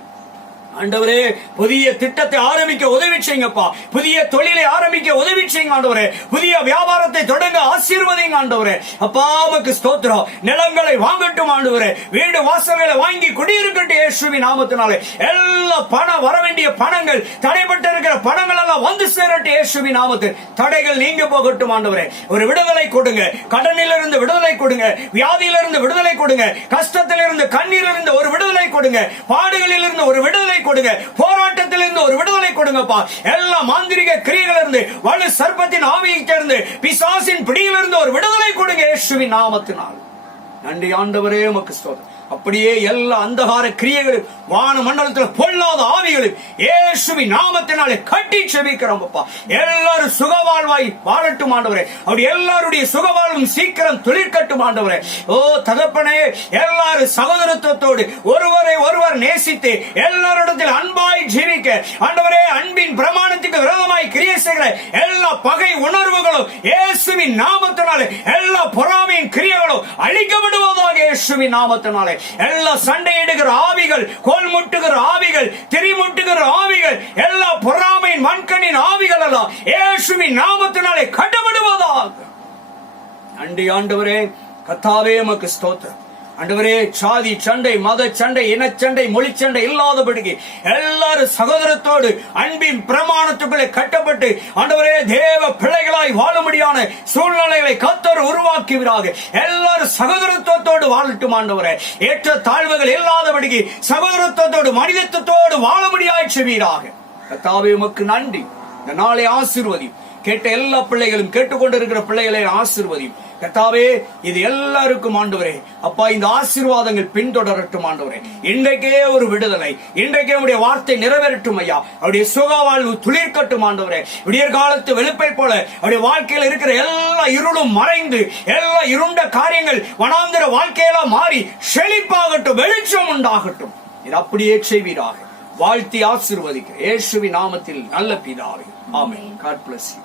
ஆண்டவரே, புதிய திட்டத்தை ஆரம்பிக்க உதவி செய்யுங்கப்பா. புதிய தொழிலை ஆரம்பிக்க உதவி செய்யுங்க ஆண்டவரே. புதிய வியாபாரத்தை தொடங்க ஆசீர்வதிங்க ஆண்டவரே. அப்பா உமக்கு ஸ்தோத்திரம். நிலங்களை வாங்கட்டும் ஆண்டவரே. வீடு வாசல்களை வாங்கி குடியிருக்கட்டும் இயேசுவின் நாமத்தினாலே. எல்லா பணம் வர வேண்டிய பணங்கள், தடைப்பட்டு இருக்கிற பணங்கள் எல்லாம் வந்து சேரட்டும் இயேசுவின் நாமத்தில். தடைகள் நீங்க போகட்டும் ஆண்டவரே. ஒரு விடுதலை கொடுங்க. கடனிலிருந்து விடுதலை கொடுங்க. வியாதியிலிருந்து விடுதலை கொடுங்க. கஷ்டத்திலிருந்து, கண்ணீரிலிருந்து ஒரு விடுதலை கொடுங்க. பாடுகளிலிருந்து ஒரு விடுதலை கொடுங்க. போராட்டத்திலிருந்து ஒரு விடுதலை கொடுங்கப்பா. எல்லா மாந்திரிக கிரியைகளிலிருந்து, வலு சர்ப்பத்தின் ஆவியிலிருந்து, பிசாசின் பிடியிலிருந்து ஒரு விடுதலை கொடுங்க இயேசுவின் நாமத்தினால். நன்றி ஆண்டவரே, உமக்கு ஸ்தோத்திரம். அப்படியே எல்லா அந்தகார கிரியைகளும், வான மண்டலத்தில் பொல்லாத ஆவிகளும் இயேசுவின் நாமத்தினாலே கட்டி செபிக்கிறோம் அப்பா. எல்லாரும் சுகவாழ்வாய் வாழட்டும் ஆண்டவரே. அப்படி எல்லாருடைய சுகவாழ்வும் சீக்கிரம் துளிர்க்கட்டும் ஆண்டவரே. ஓ தகப்பனே, எல்லாரும் சகோதரத்துவத்தோடு ஒருவரை ஒருவர் நேசித்து எல்லாரிடத்தில் அன்பாய் ஜீவிக்க ஆண்டவரே, அன்பின் பிரமாணத்துக்கு விரோதமாய் கிரியை செய்கிற எல்லா பகை உணர்வுகளும் இயேசுவின் நாமத்தினாலே, எல்லா பொறாமையின் கிரியைகளும் அழிக்கப்படுவதாக இயேசுவின் நாமத்தினாலே. எல்லா சண்டையிடுகிற ஆவிகள், கோல் முட்டுகிற ஆவிகள், திரிமுட்டுகிற ஆவிகள், எல்லா பொறாமையின் மண்கண்ணின் ஆவிகள் எல்லாம் இயேசுவின் நாமத்தினாலே கட்டப்படுவதாக. நன்றி ஆண்டவரே. கர்த்தாவே உமக்கு ஸ்தோத்திரம் ஆண்டவரே. சாதி சண்டை, மத சண்டை, இனச்சண்டை, மொழி சண்டை இல்லாதபடிக்கு எல்லாரும் சகோதரத்தோடு அன்பின் பிரமாணத்துக்குள்ளே கட்டப்பட்டு ஆண்டவரே தேவ பிள்ளைகளாய் வாழும்படியான சூழ்நிலைகளை கர்த்தர் உருவாக்குவீராக. எல்லாரும் சகோதரத்துவத்தோடு வாழட்டும் ஆண்டவரே. ஏற்ற தாழ்வுகள் இல்லாதபடிக்கு சகோதரத்துவத்தோடு, மனிதத்துவத்தோடு வாழும்படியாய் செய்வீராக. கர்த்தாவே உமக்கு நன்றி. இந்த நாளை ஆசீர்வதி. கேட்ட எல்லா பிள்ளைகளும், கேட்டுக்கொண்டிருக்கிற பிள்ளைகளை ஆசீர்வதியும் கர்த்தாவே. இது எல்லாருக்கும் ஆண்டவரே அப்பா, இந்த ஆசீர்வாதங்கள் பின்தொடரட்டும் ஆண்டவரே. இன்றைக்கே ஒரு விடுதலை, இன்றைக்கே உடைய வார்த்தை நிறைவேறட்டும் ஐயா. அவருடைய சுகவாழ்வு துளிர்க்கட்டும் ஆண்டவரே. விடியற் காலத்து வெளுப்பை போல அவருடைய வாழ்க்கையில் இருக்கிற எல்லா இருளும் மறைந்து, எல்லா இருண்ட காரியங்கள் வனாந்திர வாழ்க்கையெல்லாம் மாறி செழிப்பாகட்டும், வெளிச்சம் உண்டாகட்டும். இது அப்படியே செய்வீராக. வாழ்த்தி ஆசீர்வதிக்கிறேன் இயேசுவின் நாமத்தில் நல்ல பிதாவே, ஆமென். God bless you.